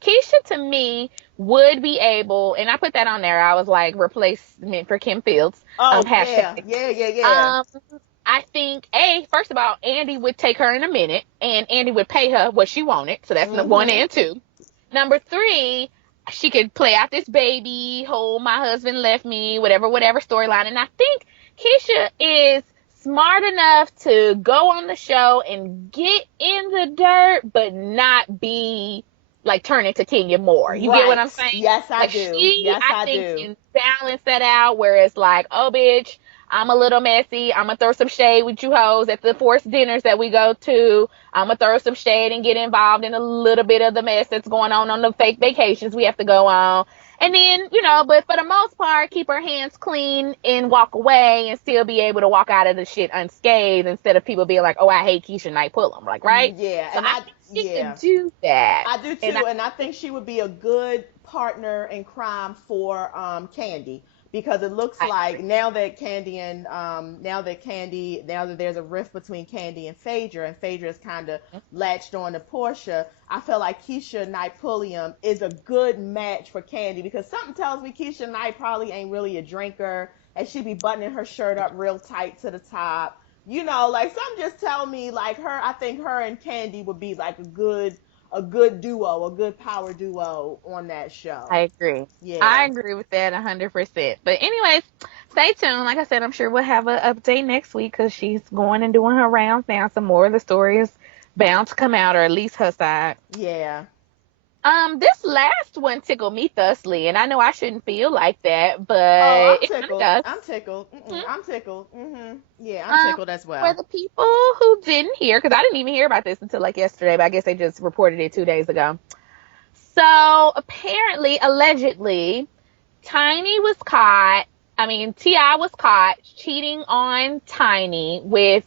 Keisha to me would be able, and I put that on there. I was like replacement for Kim Fields. Oh Hashtag. yeah. Yeah, yeah, yeah. Um, I think first of all, Andy would take her in a minute, and Andy would pay her what she wanted. So that's one Mhm. and two. Number three, she could play out this baby, whole my husband left me, whatever storyline. And I think Keisha is smart enough to go on the show and get in the dirt, but not be like turn into Kenya Moore. You get what Right. I'm saying? Yes, I Like do. she, Yes, I I think, do. can balance that out where it's like, oh, bitch, I'm a little messy. I'm gonna throw some shade with you hoes at the forced dinners that we go to. I'm gonna throw some shade and get involved in a little bit of the mess that's going on the fake vacations we have to go on. And then, but for the most part, keep her hands clean and walk away and still be able to walk out of the shit unscathed instead of people being like, oh, I hate Keisha Knight Pullum. Like, right? Yeah, So I think she could do that. I do And too, and I think she would be a good partner in crime for Candy, because it looks I like agree. now that there's a rift between Candy and Phaedra is kind of latched on to Portia. I feel like Keisha Knight Pulliam is a good match for Candy, because something tells me Keisha Knight probably ain't really a drinker, and she be buttoning her shirt up real tight to the top. Like some just tell me like I think her and Candy would be like a good duo, a good power duo on that show. I agree. I Yeah. agree with that 100%. But anyways, stay tuned. Like I said, I'm sure we'll have an update next week because she's going and doing her rounds now. Some more of the story is bound to come out, or at least her side. Yeah. This last one tickled me thusly, and I know I shouldn't feel like that, Oh, but I'm it kind of tickled. does. I'm tickled. Mhm. I'm tickled. Yeah, I'm Um, tickled as for well. the people who didn't hear, because I didn't even hear about this until like yesterday, but I guess they just reported it 2 days ago. So apparently, allegedly, T.I. was caught cheating on Tiny with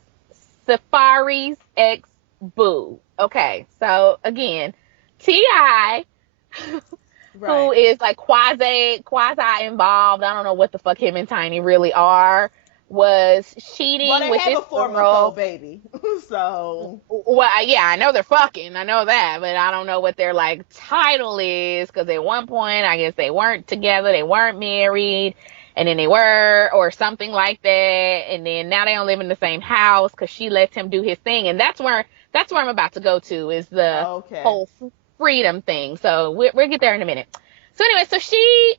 Safari's ex boo. Okay, so again, T.I., who Right. is like quasi involved, I don't know what the fuck him and Tiny really are, was Well, cheating they with have this a 4-month old girl. baby, so Well, yeah, I know they're fucking. I know that, but I don't know what their like title is because at one point I guess they weren't together, they weren't married, and then they were, or something like that, and then now they don't live in the same house because she lets him do his thing, and that's where I'm about to go to is the okay. whole freedom thing. So we'll get there in a minute. So anyway, so she,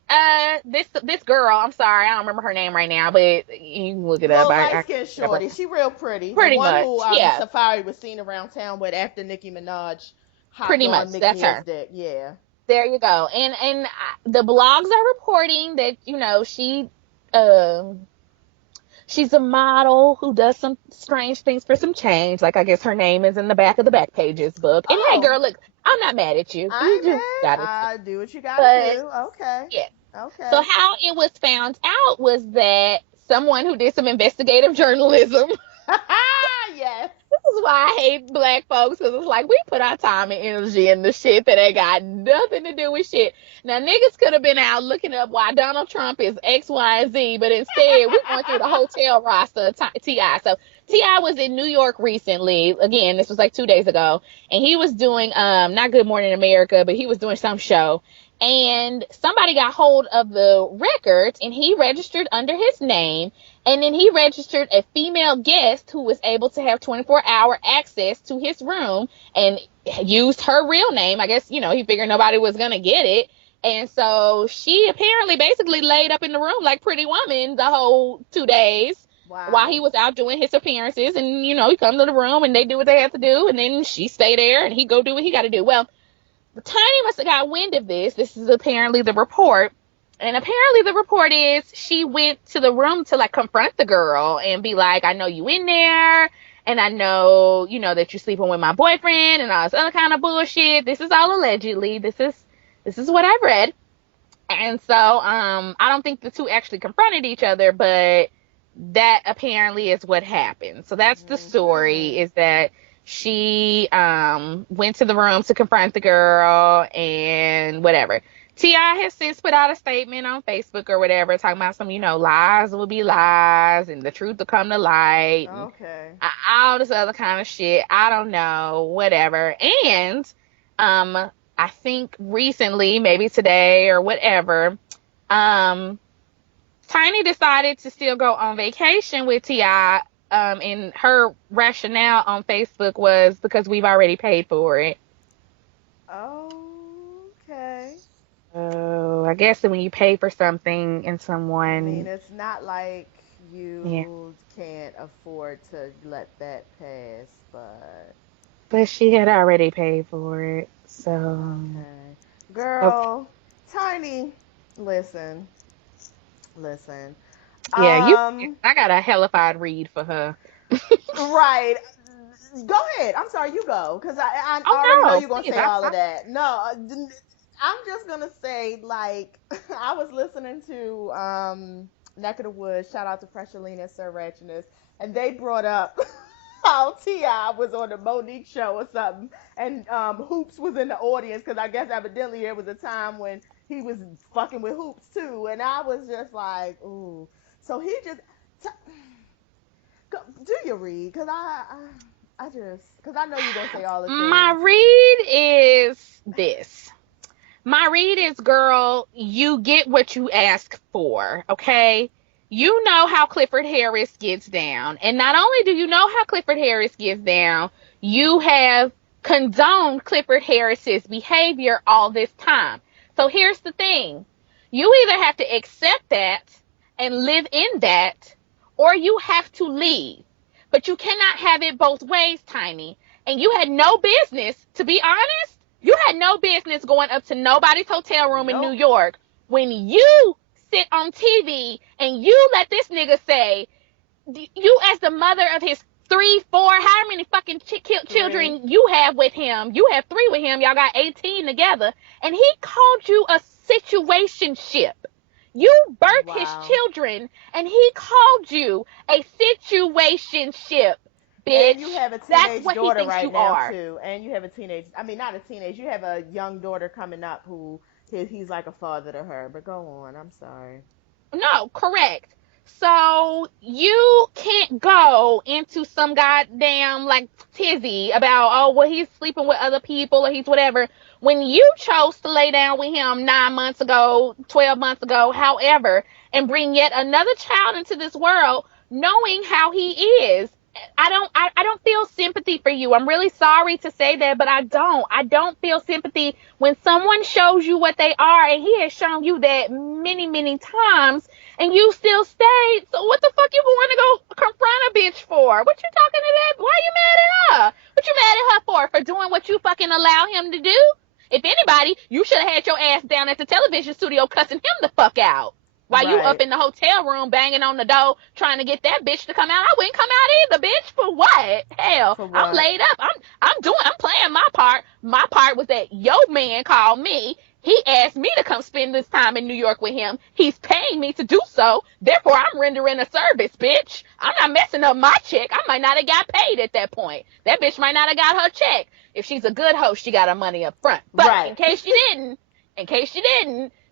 this girl, I'm sorry, I don't remember her name right now, but you can look it up. Little I light skinned shorty. She real pretty. The pretty one much, who yeah, Safari was seen around town with after Nicki Minaj hopped pretty on much. Meek That's Mill's her. dick. Yeah. There you go. And the blogs are reporting that, you know, um, she's a model who does some strange things for some change. Like, I guess her name is in the back of the Back Pages book. And hey, Oh, girl, look, I'm not mad at you. I You ain't do mad. gotta do. I do what you gotta But do. Okay. yeah. So Okay. how it was found out was that someone who did some investigative journalism. Yes. This is why I hate black folks, because it's like we put our time and energy in the shit that ain't got nothing to do with shit. Now, niggas could have been out looking up why Donald Trump is X, Y, and Z, but instead we went through the hotel roster of T.I. So T.I. was in New York recently. Again, this was like 2 days ago, and he was doing not Good Morning America, but he was doing some show. And somebody got hold of the records, and he registered under his name. And then he registered a female guest who was able to have 24-hour access to his room and used her real name. I guess, you know, he figured nobody was going to get it. And so she apparently basically laid up in the room like Pretty Woman the whole 2 days while he Wow. was out doing his appearances. And, you know, he come to the room and they do what they have to do. And then she stay there and he go do what he got to do. Well, Tiny must have got wind of this. This is apparently the report. And apparently the report is she went to the room to like confront the girl and be like, I know you in there. And I know, you know, that you're sleeping with my boyfriend and all this other kind of bullshit. This is all allegedly. This is what I've read. And so, I don't think the two actually confronted each other, but that apparently is what happened. So that's the story, is that she went to the room to confront the girl and whatever. T.I. has since put out a statement on Facebook or whatever, talking about some, you know, lies will be lies and the truth will come to light. Okay. And all this other kind of shit. I don't know, whatever. And I think recently, maybe today or whatever, Tiny decided to still go on vacation with T.I. And her rationale on Facebook was because we've already paid for it. Okay. Oh, I guess that when you pay for something and someone, I mean, it's not like yeah, you can't afford to let that pass, but she had already paid for it, so okay. okay, Girl, Tiny, listen. yeah, Um, I got a hellified read for her. right. Go ahead. I'm sorry, you go, because I Oh already know no, you're gonna please, say all of that. No, I'm just gonna say, like, I was listening to Neck of the Woods. Shout out to Pressurelina and Sir Ratchiness, and they brought up how Ti was on the Monique show or something, and Hoops was in the audience because I guess evidently there was a time when he was fucking with Hoops too, and I was just like, ooh. So he just do your read, because I just, because I know you're gonna say all the My things. read is this. My read is, girl, you get what you ask for, okay? You know how Clifford Harris gets down. And not only do you know how Clifford Harris gets down, you have condoned Clifford Harris's behavior all this time. So here's the thing. You either have to accept that and live in that, or you have to leave. But you cannot have it both ways, Tiny. And you had no business, to be honest, you had no business going up to nobody's hotel room in New Nope. York when you sit on TV and you let this nigga say, you as the mother of his 3, 4, how many fucking Three. children you have with him. You have 3 with him. Y'all got 18 together. And he called you a situationship. You birthed his Wow. children and he called you a situationship. Bitch, And you have a that's teenage what he daughter thinks right you now are. too. And you have a teenage, I mean, not a teenage, you have a young daughter coming up who he's like a father to her. But go on. I'm sorry. No, correct. So you can't go into some goddamn like tizzy about, oh, well, he's sleeping with other people or he's whatever, when you chose to lay down with him 9 months ago, 12 months ago, however, and bring yet another child into this world knowing how he is. I don't feel sympathy for you. I'm really sorry to say that, but I don't feel sympathy when someone shows you what they are, and he has shown you that many, many times, and you still stayed. So what the fuck you going to go confront a bitch for? What you talking to that? Why you mad at her? What you mad at her for doing what you fucking allow him to do? If anybody, you should have had your ass down at the television studio cussing him the fuck out. While you up Right. in the hotel room banging on the door trying to get that bitch to come out, I wouldn't come out either, bitch. For what? Hell, For I'm what? laid up. I'm playing my part. My part was that your man called me. He asked me to come spend this time in New York with him. He's paying me to do so. Therefore, I'm rendering a service, bitch. I'm not messing up my check. I might not have got paid at that point. That bitch might not have got her check. If she's a good host, she got her money up front. But Right. in case she didn't,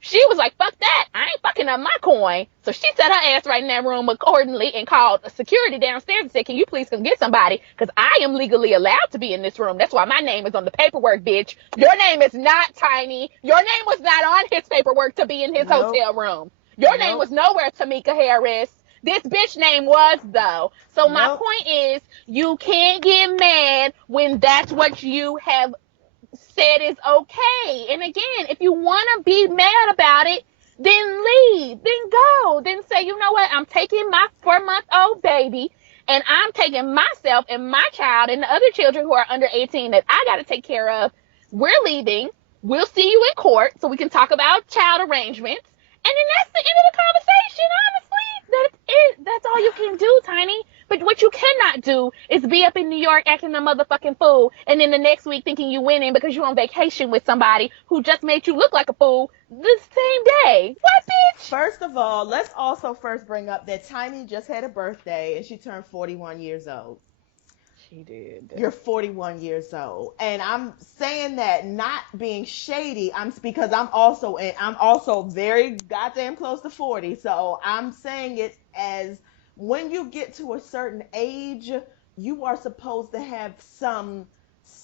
she was like, fuck that. I ain't fucking up my coin. So she set her ass right in that room accordingly and called security downstairs and said, can you please come get somebody? Because I am legally allowed to be in this room. That's why my name is on the paperwork, bitch. Your name is not Tiny. Your name was not on his paperwork to be in his Nope. hotel room. Your name was Nope. nowhere, Tamika Harris. This bitch name was, though. So my Nope. point is, you can't get mad when that's what you have said is okay. And again, if you want to be mad about it, then leave, then go, then say, you know what, I'm taking my 4-month-old baby and I'm taking myself and my child and the other children who are under 18 that I got to take care of. We're leaving. We'll see you in court so we can talk about child arrangements. And then that's the end of the conversation, honestly. That's it. That's all you can do, Tiny. But what you cannot do is be up in New York acting a motherfucking fool, and then the next week thinking you winning because you're on vacation with somebody who just made you look like a fool the same day. What, bitch? First of all, let's also first bring up that Tiny just had a birthday and she turned 41 years old. She did. You're 41 years old, and I'm saying that not being shady. Because I'm also very goddamn close to 40. So I'm saying it as when you get to a certain age, you are supposed to have some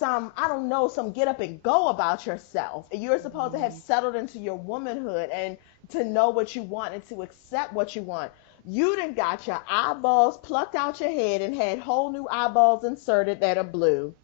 I don't know, some get up and go about yourself. And you're supposed to have settled into your womanhood and to know what you want and to accept what you want. You done got your eyeballs plucked out your head and had whole new eyeballs inserted that are blue.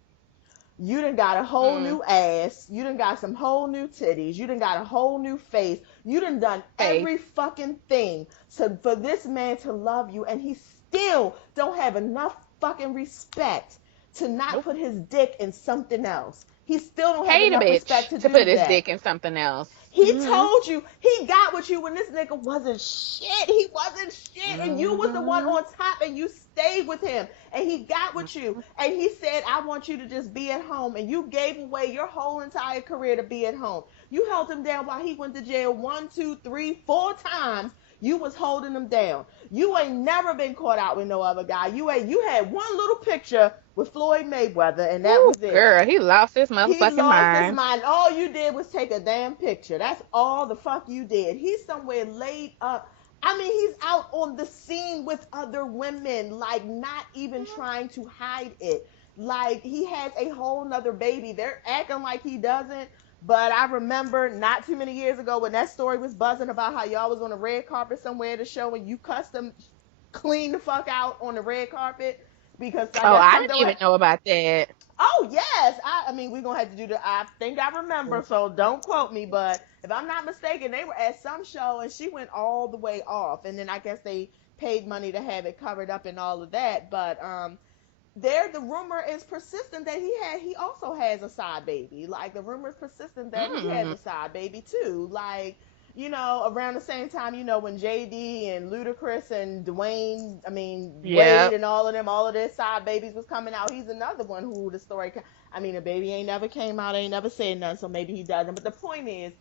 You done got a whole new ass. You done got some whole new titties. You done got a whole new face. You done every fucking thing for this man to love you, and he still don't have enough fucking respect to not put his dick in something else. He still don't have enough respect to do put his that. dick in something else. He told you he got with you when this nigga wasn't shit. He wasn't shit, and you was the one on top, and you stayed with him, and he got with you, and he said, "I want you to just be at home," and you gave away your whole entire career to be at home. You held him down while he went to jail 1, 2, 3, 4 times. You was holding him down. You ain't never been caught out with no other guy. You had one little picture with Floyd Mayweather, and that was it. Girl, he lost his He motherfucking lost his mind. mind. All you did was take a damn picture. That's all the fuck you did. He's somewhere laid up. I mean, he's out on the scene with other women, like not even trying to hide it. Like he has a whole nother baby. They're acting like he doesn't. But I remember not too many years ago when that story was buzzing about how y'all was on a red carpet somewhere at a show and you custom clean the fuck out on the red carpet because I guess I something didn't even know about that. Oh yes, I mean we're gonna have to do the. I think I remember, so don't quote me. But if I'm not mistaken, they were at some show and she went all the way off, and then I guess they paid money to have it covered up and all of that. But the rumor is persistent that he also has a side baby. Like the rumor is persistent that he has a side baby too. Like around the same time, when JD and Ludacris and Dwayne, Wade and all of their side babies was coming out. He's another one who the story, the baby ain't never came out, ain't never said nothing, so maybe he doesn't. But the point is,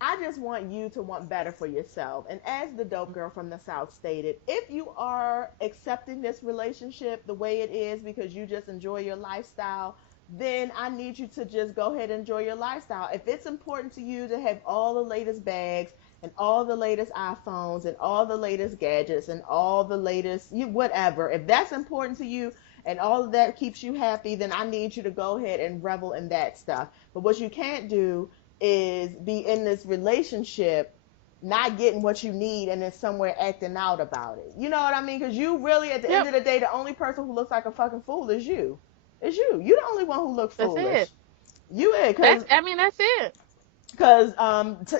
I just want you to want better for yourself. And as the dope girl from the South stated, if you are accepting this relationship the way it is because you just enjoy your lifestyle, then I need you to just go ahead and enjoy your lifestyle. If it's important to you to have all the latest bags and all the latest iPhones and all the latest gadgets and all the latest whatever, if that's important to you and all of that keeps you happy, then I need you to go ahead and revel in that stuff. But what you can't do is be in this relationship not getting what you need and then somewhere acting out about it. You know what I mean? Because you really, at the end of the day, the only person who looks like a fucking fool is you. It's you. You're the only one who looks That's foolish. it. You is. That's it. Because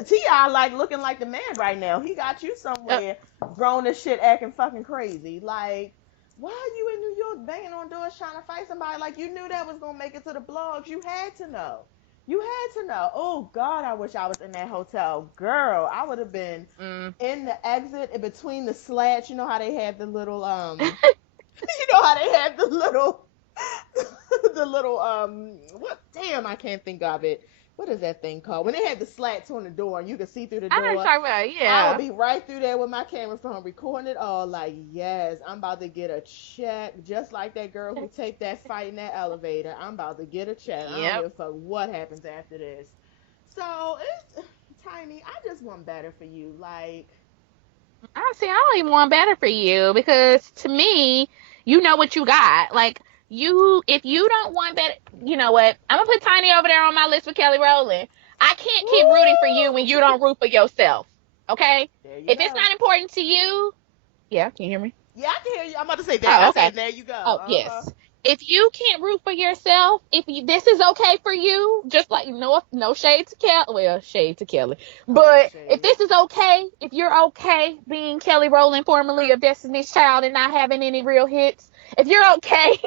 T.I. like looking like the man right now. He got you somewhere grown as shit acting fucking crazy. Like, why are you in New York banging on doors trying to fight somebody? Like, you knew that was going to make it to the blogs. You had to know. You had to know. Oh, God, I wish I was in that hotel. Girl, I would have been in the exit in between the slats. You know how they have the little, the little, what? Damn, I can't think of it. What is that thing called? When they had the slats on the door and you could see through the door. I know what you're talking about, yeah. I would be right through there with my camera phone recording it all like, yes, I'm about to get a check. Just like that girl who taped that fight in that elevator. I'm about to get a check. I don't give a fuck what happens after this. So, it's Tiny, I just want better for you. Like, I don't even want better for you because to me, you know what you got. Like, if you don't want better, you know what? I'm gonna put Tiny over there on my list with Kelly Rowland. I can't keep rooting for you when you don't root for yourself. Okay? If it's not important to you, yeah, can you hear me? Yeah, I can hear you. I'm about to say that. Okay. There you go. Oh, yes. If you can't root for yourself, this is okay for you, just like no shade to Kelly. Well, shade to Kelly. But if this is okay, if you're okay being Kelly Rowland, formerly of Destiny's Child, and not having any real hits, if you're okay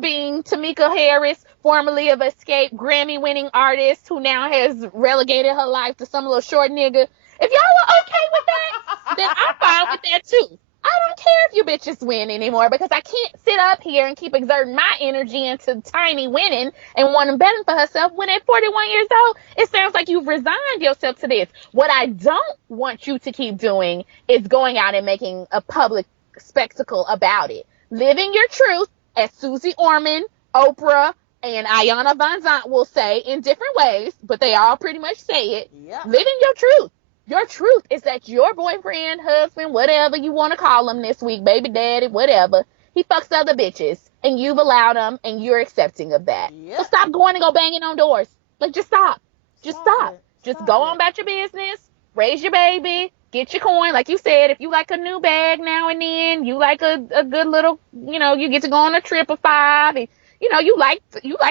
being Tamika Harris, formerly of Escape, Grammy-winning artist who now has relegated her life to some little short nigga, if y'all are okay with that, then I'm fine with that too. I don't care if you bitches win anymore because I can't sit up here and keep exerting my energy into Tiny winning and wanting better for herself when at 41 years old, it sounds like you've resigned yourself to this. What I don't want you to keep doing is going out and making a public spectacle about it. Living your truth, as Susie Orman, Oprah, and Ayanna Van Zant will say in different ways, but they all pretty much say it. Yep. Living your truth. Your truth is that your boyfriend, husband, whatever you want to call him this week, baby daddy, whatever, he fucks other bitches, and you've allowed him, and you're accepting of that. Yep. So stop going and go banging on doors. Like, just stop. Just stop. Just go on about your business, raise your baby, get your coin. Like you said, if you like a new bag now and then, you like a good little, you get to go on a trip of 5, and, you like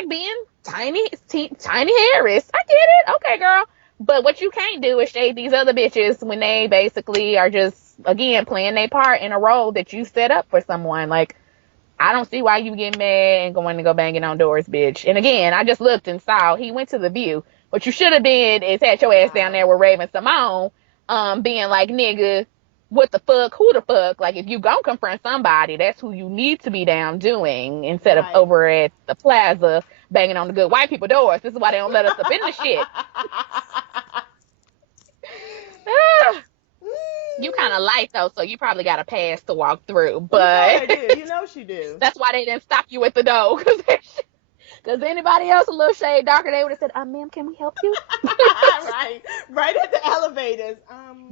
being Tiny Harris. I get it. Okay, girl. But what you can't do is shade these other bitches when they basically are just, again, playing their part in a role that you set up for someone. Like, I don't see why you get mad and going to go banging on doors, bitch. And again, I just looked and saw he went to the View. What you should have been is had your ass down there with Raven Simone, being like, nigga, what the fuck, who the fuck? Like, if you gonna confront somebody, that's who you need to be down doing instead of over at the plaza banging on the good white people doors. This is why they don't let us up in the shit. You kind of light though, so you probably got a pass to walk through. But you know she do. That's why they didn't stop you at the door, because anybody else a little shade darker, they would have said, ma'am, can we help you? right at the elevators.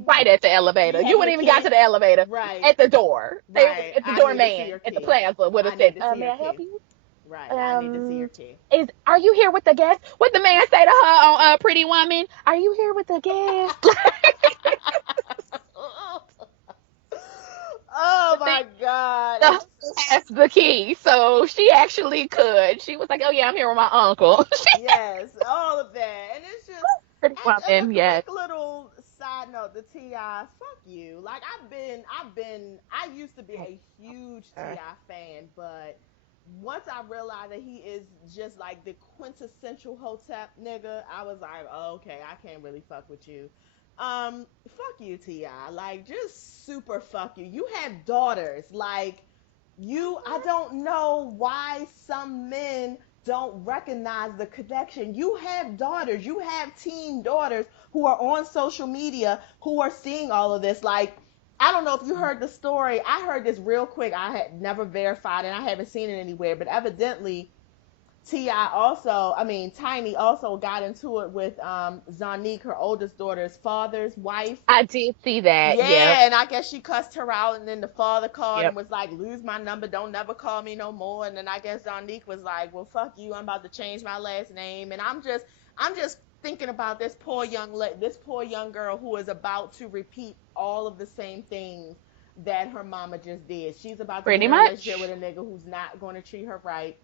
Right at the elevator. You wouldn't even got to the elevator. Right. At the door. Right. At the doorman at the plaza would have said, may I help you? Right. I need to see your key. Are you here with the guest? What the man say to her on Pretty Woman? Are you here with the guest? Oh my God. That's the key. So she actually could. She was like, oh yeah, I'm here with my uncle. Yes, all of that. And it's just Pretty Woman, yes. Quick little side note, the T.I., fuck you. Like I used to be a huge T.I. fan, but once I realized that he is just like the quintessential Hotep nigga, I was like, oh, okay, I can't really fuck with you. Fuck you, T.I. Like, just super fuck you. You have daughters. Like, I don't know why some men don't recognize the connection. You have daughters. You have teen daughters who are on social media who are seeing all of this. Like, I don't know if you heard the story. I heard this real quick. I had never verified it. I haven't seen it anywhere, but evidently Tiny also got into it with Zanique, her oldest daughter's father's wife. I did see that. Yeah, and I guess she cussed her out, and then the father called and was like, lose my number, don't never call me no more. And then I guess Zanique was like, well, fuck you, I'm about to change my last name. And I'm just thinking about this poor young girl who is about to repeat all of the same things that her mama just did. She's about to get Pretty in a relationship much. with a nigga who's not going to treat her right.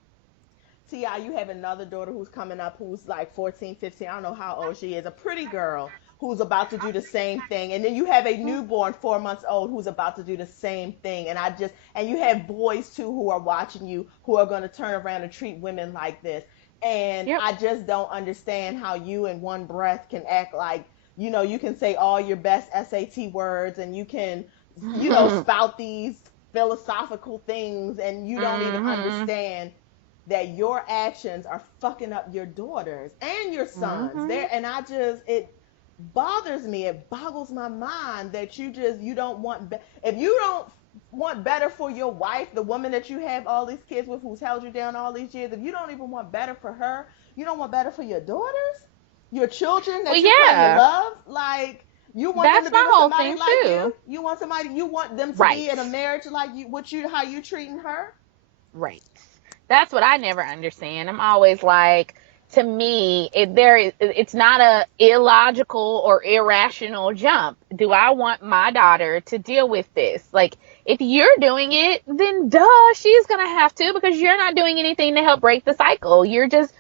Ti, you have another daughter who's coming up who's like 14, 15. I don't know how old she is. A pretty girl who's about to do the same thing. And then you have a newborn 4 months old who's about to do the same thing. And you have boys too who are watching you who are going to turn around and treat women like this. And Yep. I just don't understand how you in one breath can act like, you can say all your best SAT words and you can, spout these philosophical things and you don't even understand that your actions are fucking up your daughters and your sons. There, and it bothers me. It boggles my mind that you don't want. If you don't want better for your wife, the woman that you have all these kids with, who's held you down all these years, if you don't even want better for her, you don't want better for your daughters, your children that Well, you claim to yeah. love, like. You want That's them to be my with whole somebody thing like too. you. You want them to Right. be in a marriage like you. How you treating her? Right. That's what I never understand. I'm always like, to me, it's not a illogical or irrational jump. Do I want my daughter to deal with this? Like, if you're doing it, then duh, she's gonna have to, because you're not doing anything to help break the cycle. You're just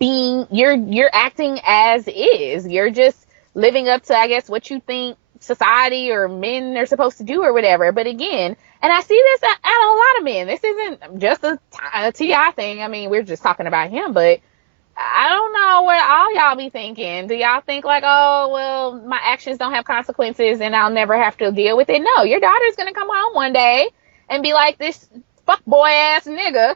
you're acting as is. You're just living up to, I guess, what you think society or men are supposed to do or whatever. But again, and I see this at a lot of men. This isn't just a Ti thing. I mean, we're just talking about him, but I don't know what all y'all be thinking. Do y'all think like, oh, well, my actions don't have consequences and I'll never have to deal with it? No, your daughter's going to come home one day and be like, this fuck boy ass nigga,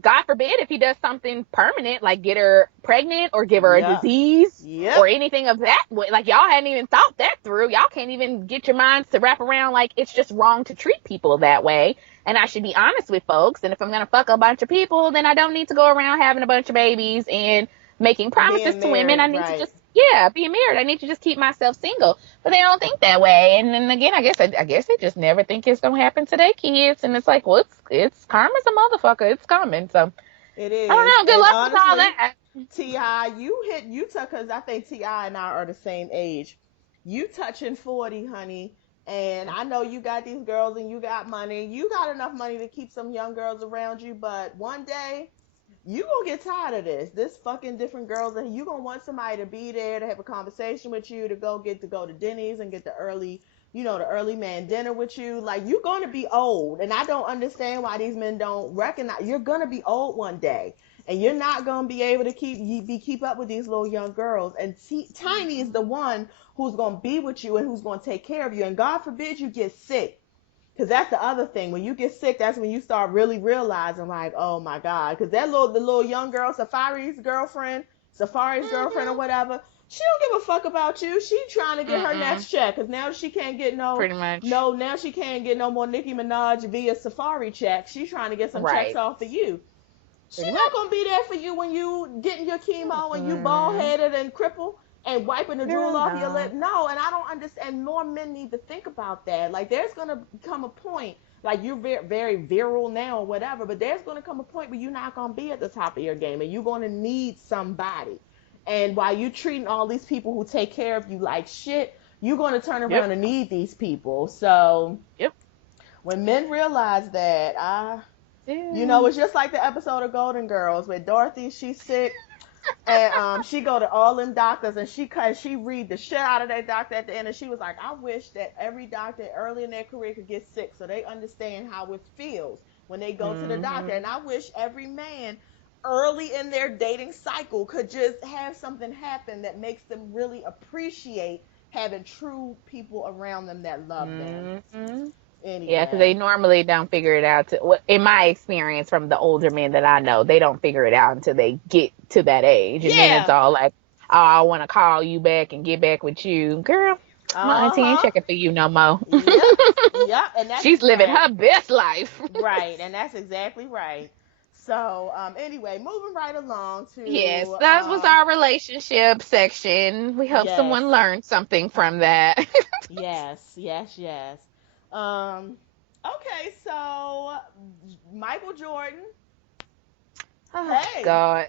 God forbid if he does something permanent, like get her pregnant or give her a Yep. disease Yep. or anything of that. Like, y'all hadn't even thought that through. Y'all can't even get your minds to wrap around, like, it's just wrong to treat people that way. And I should be honest with folks. And if I'm going to fuck a bunch of people, then I don't need to go around having a bunch of babies and making promises to women. I need to just, being married. I need to just keep myself single. But they don't think that way. And then again, I guess they just never think it's going to happen to their kids. And it's like, well, it's karma's a motherfucker. It's coming. So It is. I don't know. Good And luck honestly, with all that. Ti, you took, because I think Ti and I are the same age. You touching 40, honey. And I know you got these girls and you got money. You got enough money to keep some young girls around you. But one day, you gonna get tired of this fucking different girls, and you gonna want somebody to be there to have a conversation with you, to go to Denny's and get the early man dinner with you. Like, you're gonna be old, and I don't understand why these men don't recognize you're gonna be old one day, and you're not gonna be able to keep up with these little young girls. And Tiny is the one who's gonna be with you and who's gonna take care of you. And God forbid you get sick. Because that's the other thing. When you get sick, that's when you start really realizing, like, oh my God. Because the little young girl, Safari's girlfriend or whatever, she don't give a fuck about you. She trying to get her next check. Because now she can't get Pretty much. now she can't get no more Nicki Minaj via Safari check. She's trying to get some checks off of you. She's not going to be there for you when you getting your chemo and you bald headed and crippled and wiping the drool off your lip. No, and I don't understand. More men need to think about that. Like, there's going to come a point, like, you're very, very virile now or whatever, but there's going to come a point where you're not going to be at the top of your game and you're going to need somebody. And while you're treating all these people who take care of you like shit, you're going to turn around and need these people. So when men realize that, it's just like the episode of Golden Girls where Dorothy, she's sick. And she go to all them doctors and she read the shit out of that doctor at the end, and she was like, I wish that every doctor early in their career could get sick so they understand how it feels when they go to the doctor. And I wish every man early in their dating cycle could just have something happen that makes them really appreciate having true people around them that love them. Anyway. Yeah, because they normally don't figure it out. In my experience from the older men that I know, they don't figure it out until they get to that age. And then it's all like, oh, I want to call you back and get back with you. Girl, my auntie ain't checking for you no more. Yep. And that's she's living her best life. Right, and that's exactly right. So, anyway, moving right along to... Yes, that was our relationship section. We hope someone learned something from that. Yes. Okay, so Michael Jordan. Oh, hey, God.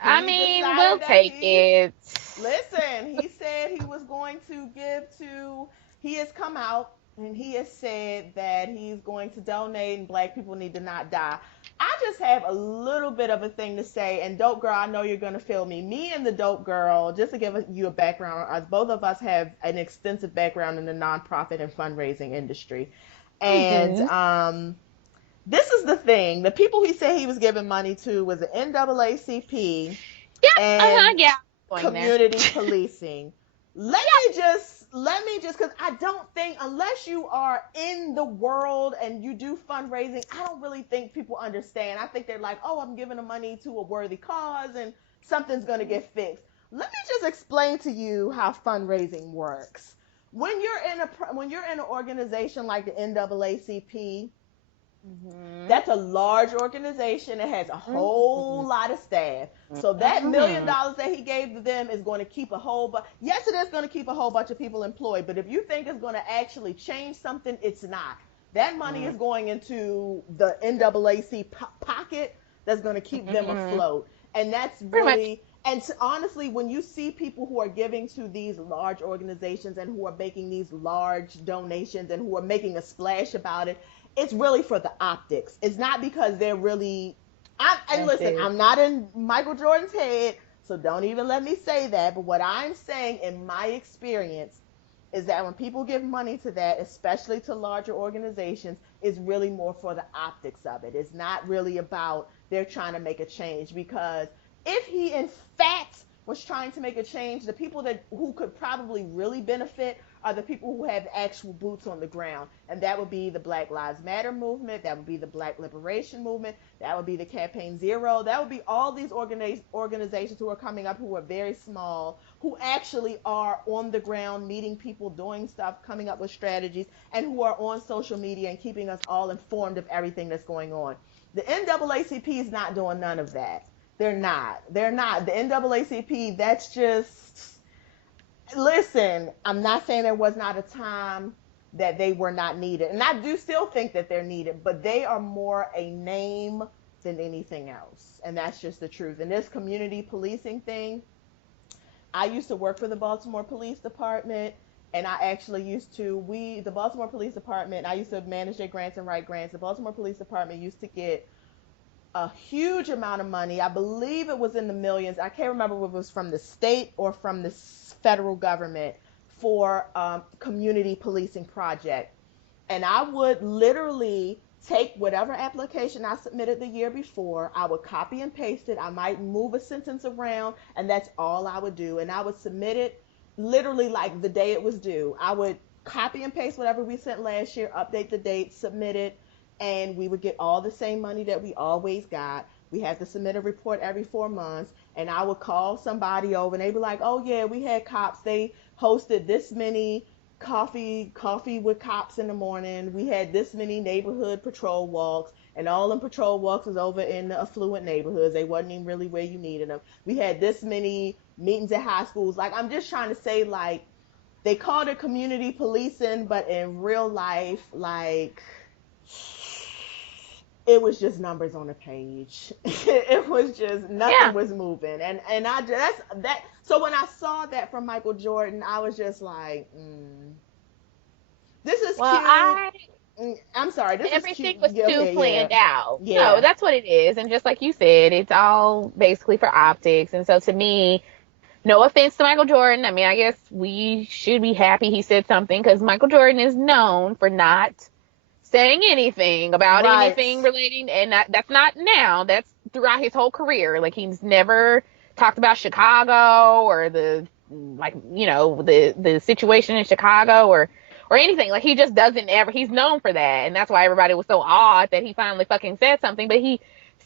I mean, we'll take it. Listen, he said he was going to he has come out and he has said that he's going to donate and black people need to not die. I just have a little bit of a thing to say, and Dope Girl, I know you're going to feel me. Me and the Dope Girl, just to give you a background on us, both of us have an extensive background in the nonprofit and fundraising industry. And this is the thing. The people he said he was giving money to was the NAACP and Yeah. community policing. Let me just, because I don't think, unless you are in the world and you do fundraising, I don't really think people understand. I think they're like, oh, I'm giving the money to a worthy cause and something's going to get fixed. Let me just explain to you how fundraising works. When you're in an organization like the NAACP, that's a large organization. It has a whole lot of staff. So that $1 million that he gave to them is going to keep a whole bunch. Yes, it is going to keep a whole bunch of people employed. But if you think it's going to actually change something, it's not. That money is going into the NAACP pocket that's going to keep them afloat. And that's really, and honestly, when you see people who are giving to these large organizations and who are making these large donations and who are making a splash about it, it's really for the optics. It's not because they're really. And listen, I'm not in Michael Jordan's head, so don't even let me say that. But what I'm saying, in my experience, is that when people give money to that, especially to larger organizations, it's really more for the optics of it. It's not really about they're trying to make a change. Because if he, in fact, was trying to make a change, the people who could probably really benefit are the people who have actual boots on the ground. And that would be the Black Lives Matter movement. That would be the Black Liberation Movement. That would be the Campaign Zero. That would be all these organizations who are coming up, who are very small, who actually are on the ground, meeting people, doing stuff, coming up with strategies, and who are on social media and keeping us all informed of everything that's going on. The NAACP is not doing none of that. They're not. The NAACP, that's just, listen, I'm not saying there was not a time that they were not needed. And I do still think that they're needed, but they are more a name than anything else. And that's just the truth. And this community policing thing, I used to work for the Baltimore Police Department, and I actually the Baltimore Police Department, I used to manage their grants and write grants. The Baltimore Police Department used to get a huge amount of money. I believe it was in the millions. I can't remember if it was from the state or from the federal government for community policing project. And I would literally take whatever application I submitted the year before. I would copy and paste it. I might move a sentence around, and that's all I would do. And I would submit it literally like the day it was due. I would copy and paste whatever we sent last year, update the date, submit it, and we would get all the same money that we always got. We had to submit a report every 4 months, and I would call somebody over, and they'd be like, oh yeah, we had cops. They hosted this many coffee with cops in the morning. We had this many neighborhood patrol walks, and all them patrol walks was over in the affluent neighborhoods. They wasn't even really where you needed them. We had this many meetings at high schools. Like, I'm just trying to say, like, they called it community policing, but in real life, like, it was just numbers on a page. It was just nothing was moving, and that's that. So when I saw that from Michael Jordan, I was just like, this is cute. I'm sorry. This Everything is cute. was too planned out. Yeah. No, that's what it is. And just like you said, it's all basically for optics. And so to me, no offense to Michael Jordan. I mean, I guess we should be happy he said something, because Michael Jordan is known for not saying anything about anything relating, and that's not now, that's throughout his whole career. Like, he's never talked about Chicago or the situation in Chicago or anything. Like, he just doesn't ever, he's known for that, and that's why everybody was so awed that he finally fucking said something. But he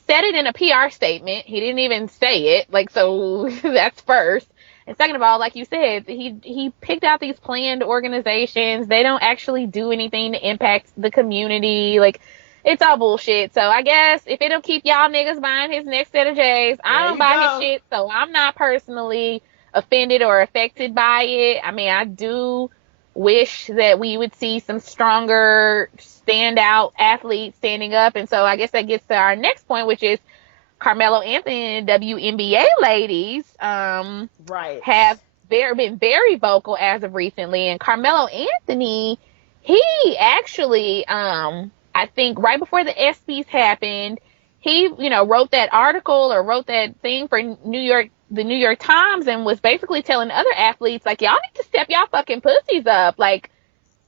said it in a PR statement. He didn't even say it, like, so that's first. And second of all, like you said, he picked out these planned organizations. They don't actually do anything to impact the community. Like, it's all bullshit. So I guess if it'll keep y'all niggas buying his next set of J's, I don't buy his shit, so I'm not personally offended or affected by it. I mean, I do wish that we would see some stronger standout athletes standing up. And so I guess that gets to our next point, which is, Carmelo Anthony and WNBA ladies Right. have been very vocal as of recently. And Carmelo Anthony, he actually, I think right before the ESPYs happened, he, wrote that article or wrote that thing for the New York Times, and was basically telling other athletes, like, y'all need to step y'all fucking pussies up. Like,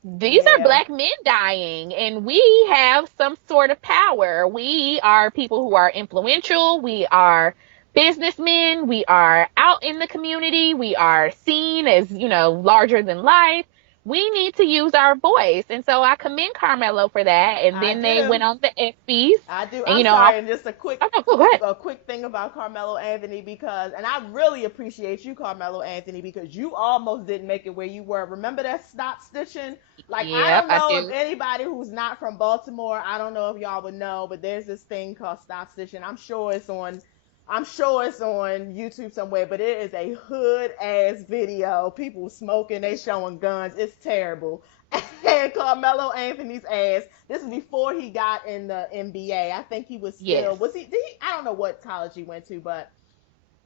these are Yeah. black men dying, and we have some sort of power. We are people who are influential. We are businessmen. We are out in the community. We are seen as, larger than life. We need to use our voice. And so I commend Carmelo for that. And I then they do. went on the ESPYs. I do. And, I'm sorry, and just a quick go ahead. a quick thing about Carmelo Anthony, because, and I really appreciate you, Carmelo Anthony, because you almost didn't make it where you were. Remember that stop stitching? Like, I Yep, don't know I if do. anybody who's not from Baltimore, I don't know if y'all would know, but there's this thing called stop stitching. I'm sure it's on YouTube somewhere, but it is a hood ass video. People smoking, they showing guns. It's terrible. And Carmelo Anthony's ass. This is before he got in the NBA. I think he was still, Yes. was he, did he, I don't know what college he went to, but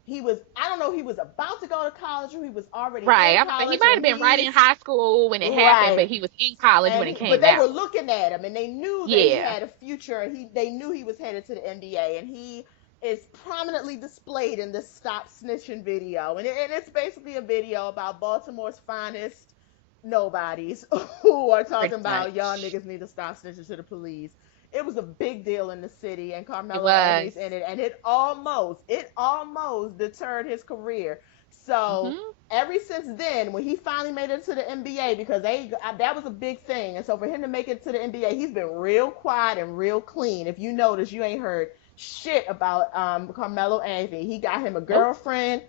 I don't know if he was about to go to college or he was already Right. in He college, might have and been right in high school when it happened, but he was in college when it but came they were out. looking at him, and they knew that he Yeah. had a future. They knew he was headed to the NBA, and he is prominently displayed in this Stop Snitching video, and it's basically a video about Baltimore's finest nobodies who are talking Pretty about y'all much. niggas need to stop snitching to the police. It was a big deal in the city, and It Carmelo was. Anthony's in it, and it almost deterred his career. So Mm-hmm. ever since then, when he finally made it to the NBA, because that was a big thing, and so for him to make it to the NBA, he's been real quiet and real clean. If you notice, you ain't heard shit about Carmelo Anthony. He got him a Nope. girlfriend.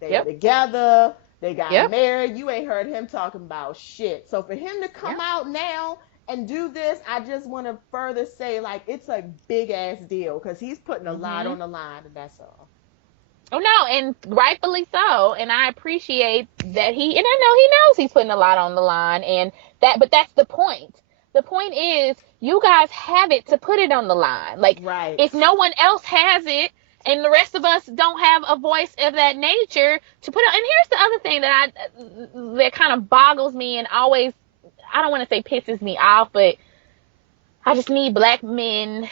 They were Yep. together. They got Yep. married. You ain't heard him talking about shit. So for him to come Yep. out now and do this, I just want to further say, like, it's a big ass deal, because he's putting a lot Mm-hmm. on the line, and that's all. Oh no, and rightfully so. And I appreciate that and I know he knows he's putting a lot on the line, but that's the point. The point is, you guys have it to put it on the line. Like, Right. if no one else has it, and the rest of us don't have a voice of that nature to put on. And here's the other thing that kind of boggles me and always, I don't want to say pisses me off, but I just need black men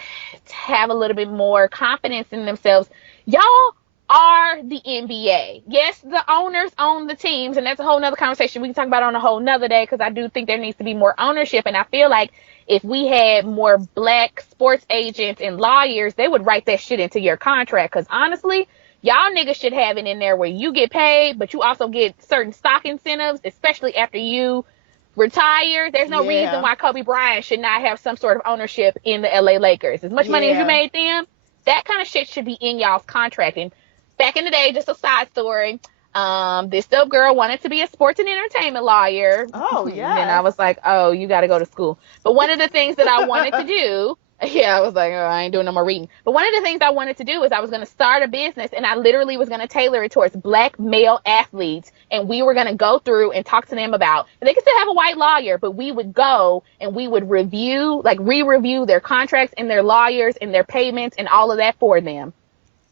to have a little bit more confidence in themselves. Y'all are the NBA. Yes, the owners own the teams, and that's a whole nother conversation we can talk about on a whole nother day, because I do think there needs to be more ownership. And I feel like if we had more black sports agents and lawyers, they would write that shit into your contract. Because honestly, y'all niggas should have it in there where you get paid, but you also get certain stock incentives, especially after you retire. There's no reason why Kobe Bryant should not have some sort of ownership in the LA Lakers. As much money as you made them, that kind of shit should be in y'all's contract. And back in the day, just a side story, this dope girl wanted to be a sports and entertainment lawyer. Oh, yeah. And I was like, oh, you got to go to school. But one of the things that I wanted to do, I was like, oh, I ain't doing no more reading. But one of the things I wanted to do is I was going to start a business, and I literally was going to tailor it towards black male athletes. And we were going to go through and talk to them about, and they could still have a white lawyer, but we would go and we would re-review their contracts and their lawyers and their payments and all of that for them.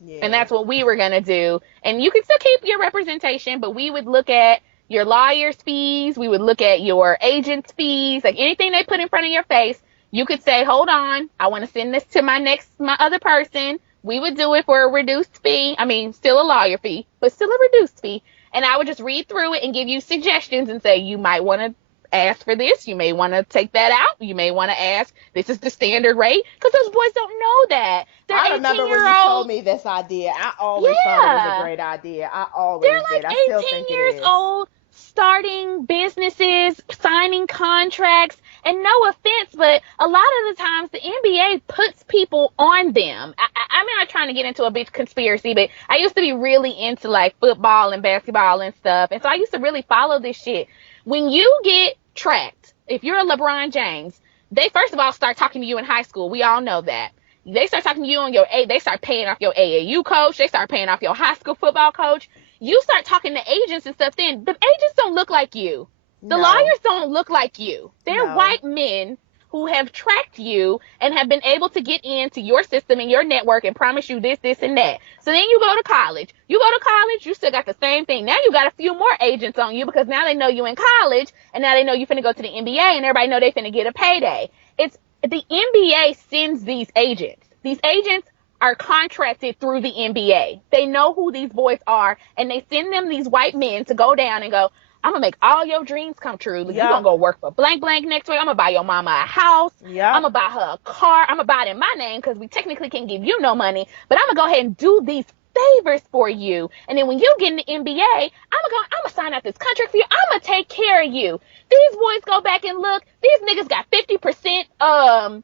Yeah. And that's what we were going to do. And you can still keep your representation, but we would look at your lawyer's fees. We would look at your agent's fees, like anything they put in front of your face. You could say, hold on, I want to send this to my other person. We would do it for a reduced fee. I mean, still a lawyer fee, but still a reduced fee. And I would just read through it and give you suggestions and say, you might want to ask for this. You may want to take that out. You may want to ask, this is the standard rate. Because those boys don't know that. They're I remember when you told me this idea. I always thought it was a great idea. I always did. I still think it is. 18 years old, starting businesses, signing contracts. And no offense, but a lot of the times the NBA puts people on them. I'm not trying to get into a big conspiracy, but I used to be really into like football and basketball and stuff. And so I used to really follow this shit. When you get tracked, if you're a LeBron James, they first of all start talking to you in high school. We all know that. They start talking to you on they start paying off your AAU coach. They start paying off your high school football coach. You start talking to agents and stuff then. The agents don't look like you. The lawyers don't look like you. They're white men who have tracked you and have been able to get into your system and your network and promise you this, this, and that. So then you go to college. You still got the same thing. Now you got a few more agents on you because now they know you in college, and now they know you finna go to the NBA, and everybody know they finna get a payday. It's the NBA sends these agents. These agents are contracted through the NBA. They know who these boys are, and they send them these white men to go down and go, I'm going to make all your dreams come true. You're going to go work for blank blank next week. I'm going to buy your mama a house. I'm going to buy her a car. I'm going to buy it in my name because we technically can't give you no money. But I'm going to go ahead and do these favors for you. And then when you get in the NBA, I'm going to sign out this contract for you. I'm going to take care of you. These boys go back and look. These niggas got 50%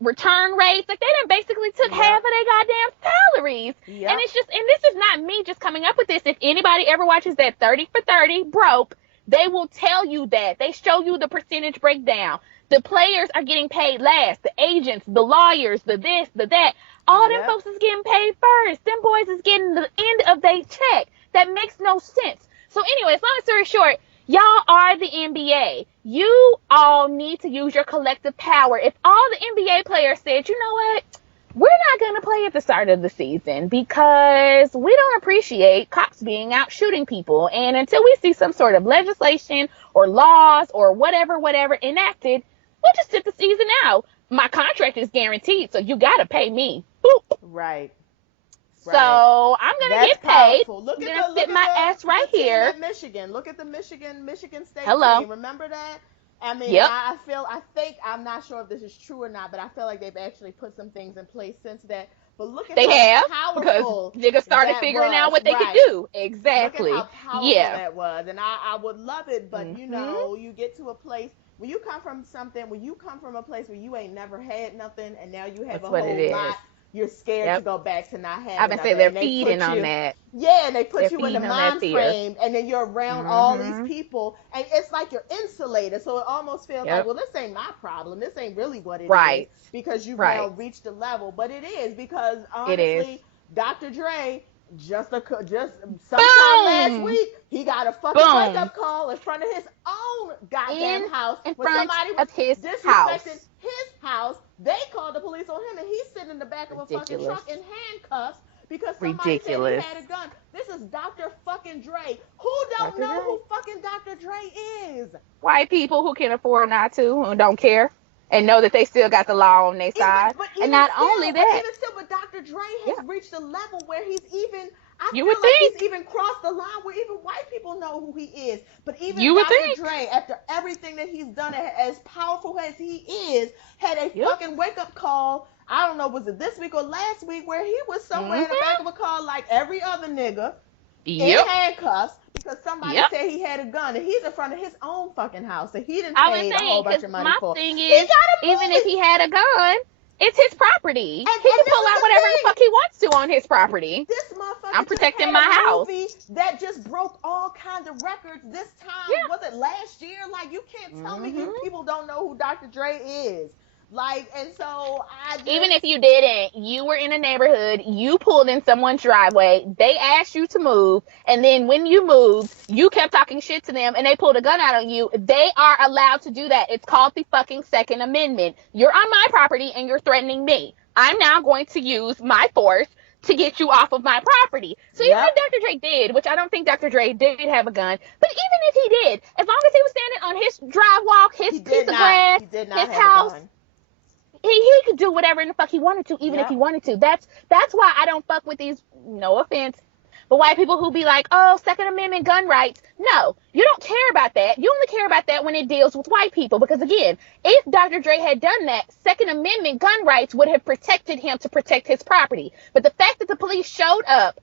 return rates. Like, they done basically took half of their goddamn salaries. And it's just, and this is not me just coming up with this. If anybody ever watches that 30 for 30 broke, they will tell you that. They show you the percentage breakdown. The players are getting paid last. The agents, the lawyers, the this, the that. All them folks is getting paid first. Them boys is getting the end of their check. That makes no sense. So anyways, long story short, y'all are the NBA. You all need to use your collective power. If all the NBA players said, you know what, we're not going to play at the start of the season because we don't appreciate cops being out shooting people. And until we see some sort of legislation or laws or whatever enacted, we'll just sit the season out. My contract is guaranteed, so you got to pay me. Boop. Right. So I'm gonna get paid. Look I'm gonna sit my ass right here. At Michigan. Look at the Michigan State team. Remember that? I mean, I think I'm not sure if this is true or not, but I feel like they've actually put some things in place since that. But look at how powerful because niggas started figuring out what they could do. Exactly. Look at how powerful that was, and I would love it, but you know, you get to a place. When you come from a place where you ain't never had nothing, and now you have a whole lot, you're scared to go back to not having. I've been saying they're feeding on that. Yeah, and they put you in the mind frame, and then you're around all these people, and it's like you're insulated. So it almost feels like, well, this ain't my problem. This ain't really what it is, because you've now reached a level. But it is, because honestly, Dr. Dre. Just sometime last week, he got a fucking wake-up call in front of his own goddamn house. In front of his house. His house. They called the police on him, and he's sitting in the back of a fucking truck in handcuffs because somebody said he had a gun. This is Dr. fucking Dre. Who don't know who fucking Dr. Dre is? White people who can afford not to, who don't care. And know that they still got the law on their side. And not only that. But Dr. Dre has reached a level where he's even, he's even crossed the line where even white people know who he is. But even Dr. Dre, after everything that he's done, as powerful as he is, had a fucking wake-up call, I don't know, was it this week or last week, where he was somewhere in the back of a car like every other nigga in handcuffs. Because somebody said he had a gun, and he's in front of his own fucking house, so he didn't pay a whole bunch of money for. My thing is, even if he had a gun, it's his property. He can pull out whatever the fuck he wants to on his property. This motherfucker I'm protecting my house. That just broke all kinds of records this time. Was it last year? Like, you can't tell me people don't know who Dr. Dre is. Like, and so even if you didn't, you were in a neighborhood, you pulled in someone's driveway, they asked you to move, and then when you moved, you kept talking shit to them, and they pulled a gun out on you. They are allowed to do that. It's called the fucking Second Amendment. You're on my property, and you're threatening me. I'm now going to use my force to get you off of my property. So even if Dr. Dre did, which I don't think Dr. Dre did have a gun, but even if he did, as long as he was standing on his drive walk, his piece of grass, his house, he could do whatever in the fuck he wanted to, even if he wanted to. That's why I don't fuck with these, no offense, but white people who be like, oh, Second Amendment gun rights. No, you don't care about that. You only care about that when it deals with white people. Because again, if Dr. Dre had done that, Second Amendment gun rights would have protected him to protect his property. But the fact that the police showed up,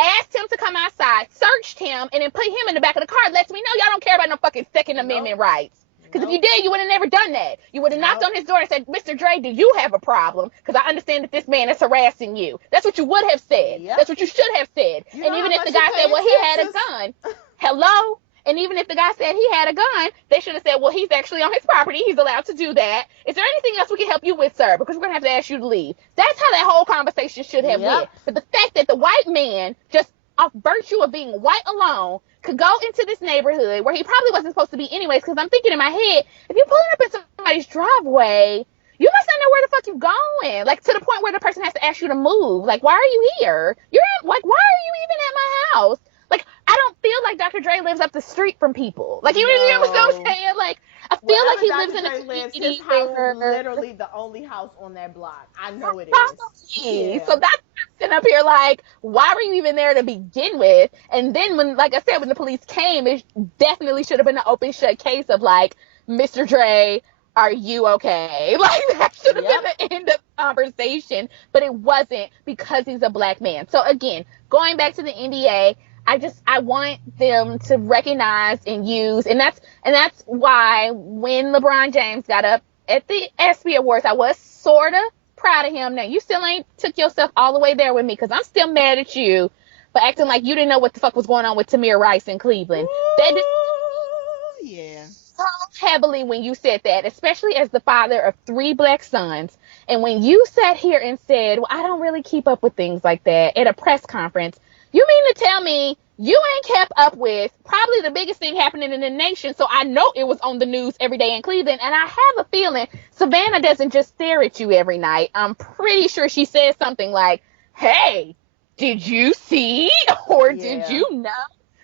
asked him to come outside, searched him, and then put him in the back of the car lets me know y'all don't care about no fucking Second Amendment rights. Because if you did, you would have never done that. You would have knocked on his door and said, Mr. Dre, do you have a problem? Because I understand that this man is harassing you. That's what you would have said. That's what you should have said. And even if the guy said, well, he had a gun. Hello? And even if the guy said he had a gun, they should have said, well, he's actually on his property. He's allowed to do that. Is there anything else we can help you with, sir? Because we're going to have to ask you to leave. That's how that whole conversation should have went. But the fact that the white man, just off virtue of being white alone, could go into this neighborhood where he probably wasn't supposed to be anyways, because I'm thinking in my head, if you're pulling up in somebody's driveway, you must not know where the fuck you going. Like, to the point where the person has to ask you to move. Like, why are you here? Why are you even at my house? Like, I don't feel like Dr. Dre lives up the street from people. Like, you know what I'm saying? Like, I feel like he Dr. lives in a Dre lives, community his house where is literally the only house on that block. I know it is. probably. So that's sitting up here like, why were you even there to begin with? And then when, like I said, when the police came, it definitely should have been an open shut case of like, Mr. Dre, are you okay? Like, that should have been the end of the conversation, but it wasn't, because he's a black man. So again, going back to the NBA, I want them to recognize and use, and that's why when LeBron James got up at the ESPY Awards, I was sort of proud of him. Now, you still ain't took yourself all the way there with me, because I'm still mad at you for acting like you didn't know what the fuck was going on with Tamir Rice in Cleveland. That so heavily when you said that, especially as the father of 3 black sons. And when you sat here and said, well, I don't really keep up with things like that at a press conference, you mean to tell me you ain't kept up with probably the biggest thing happening in the nation? So I know it was on the news every day in Cleveland. And I have a feeling Savannah doesn't just stare at you every night. I'm pretty sure she says something like, hey, did you see? Or did you know?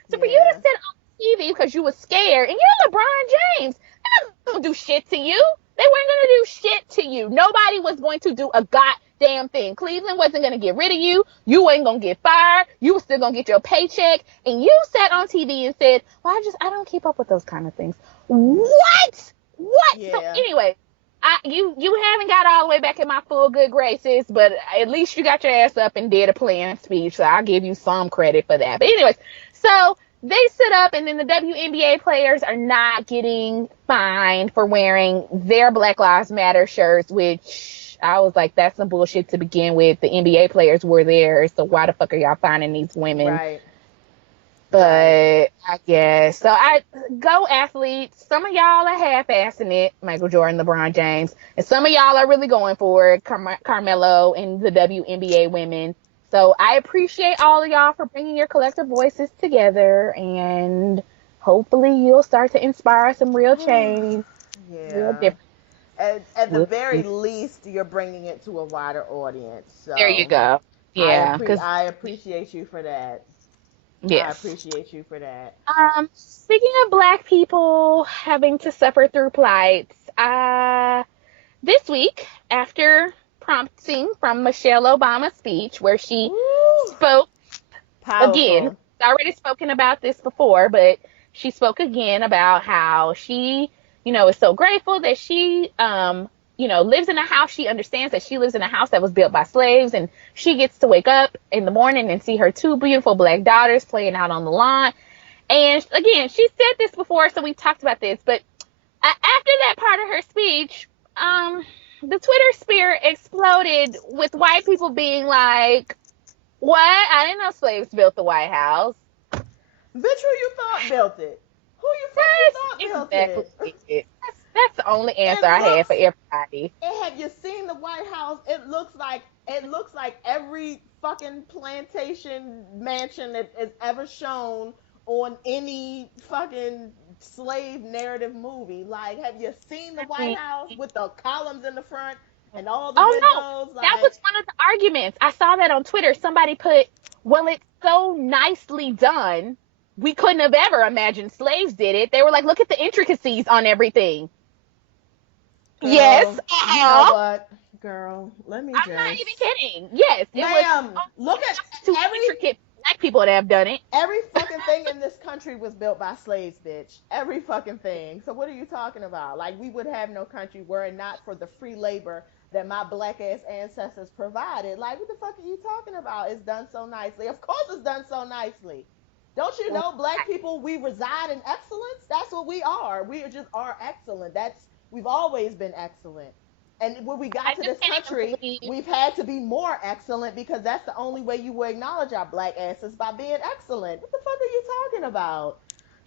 So for you to sit on TV because you were scared, and you're LeBron James, they're not going to do shit to you. They weren't going to do shit to you. Nobody was going to do a goddamn thing. Cleveland wasn't going to get rid of you. You ain't going to get fired. You were still going to get your paycheck. And you sat on TV and said, well, I don't keep up with those kind of things. What? Yeah. So anyway, you haven't got all the way back in my full good graces, but at least you got your ass up and did a planned speech, so I'll give you some credit for that. But anyways, so they sit up, and then the WNBA players are not getting fined for wearing their Black Lives Matter shirts, which I was like, that's some bullshit to begin with. The NBA players were there, so why the fuck are y'all fining these women? Right. But I guess so. Go athletes. Some of y'all are half-assing it, Michael Jordan, LeBron James, and some of y'all are really going for it, Carmelo and the WNBA women. So I appreciate all of y'all for bringing your collective voices together, and hopefully you'll start to inspire some real change. Real difference. At the very least, you're bringing it to a wider audience. So there you go. Yeah, I appreciate you for that. Yes. I appreciate you for that. Speaking of black people having to suffer through plights, this week, after from Michelle Obama's speech, where she spoke again. I've already spoken about this before, but she spoke again about how she, is so grateful that she, lives in a house. She understands that she lives in a house that was built by slaves, and she gets to wake up in the morning and see her 2 beautiful black daughters playing out on the lawn. And again, she said this before, so we talked about this, but after that part of her speech, the Twitter sphere exploded with white people being like, what? I didn't know slaves built the White House. Bitch, who you thought built it? Who you thought built it? That's the only answer I had for everybody. And have you seen the White House? It looks like every fucking plantation mansion that is ever shown on any fucking slave narrative movie. Like, have you seen the White House with the columns in the front and all the windows? No. That was one of the arguments. I saw that on Twitter. Somebody put, well, it's so nicely done, we couldn't have ever imagined slaves did it. They were like, look at the intricacies on everything. Girl, yes. You know what, girl? Let me I'm not even kidding. Yes. Look at too intricate black people that have done it. Every fucking thing in this country was built by slaves, bitch. Every fucking thing. So what are you talking about? Like, we would have no country were it not for the free labor that my black ass ancestors provided. Like, what the fuck are you talking about? It's done so nicely. Of course it's done so nicely. Don't you know, black people, we reside in excellence? That's what we are. We are excellent. We've always been excellent. And when we got to this country, we've had to be more excellent, because that's the only way you will acknowledge our black asses, by being excellent. What the fuck are you talking about,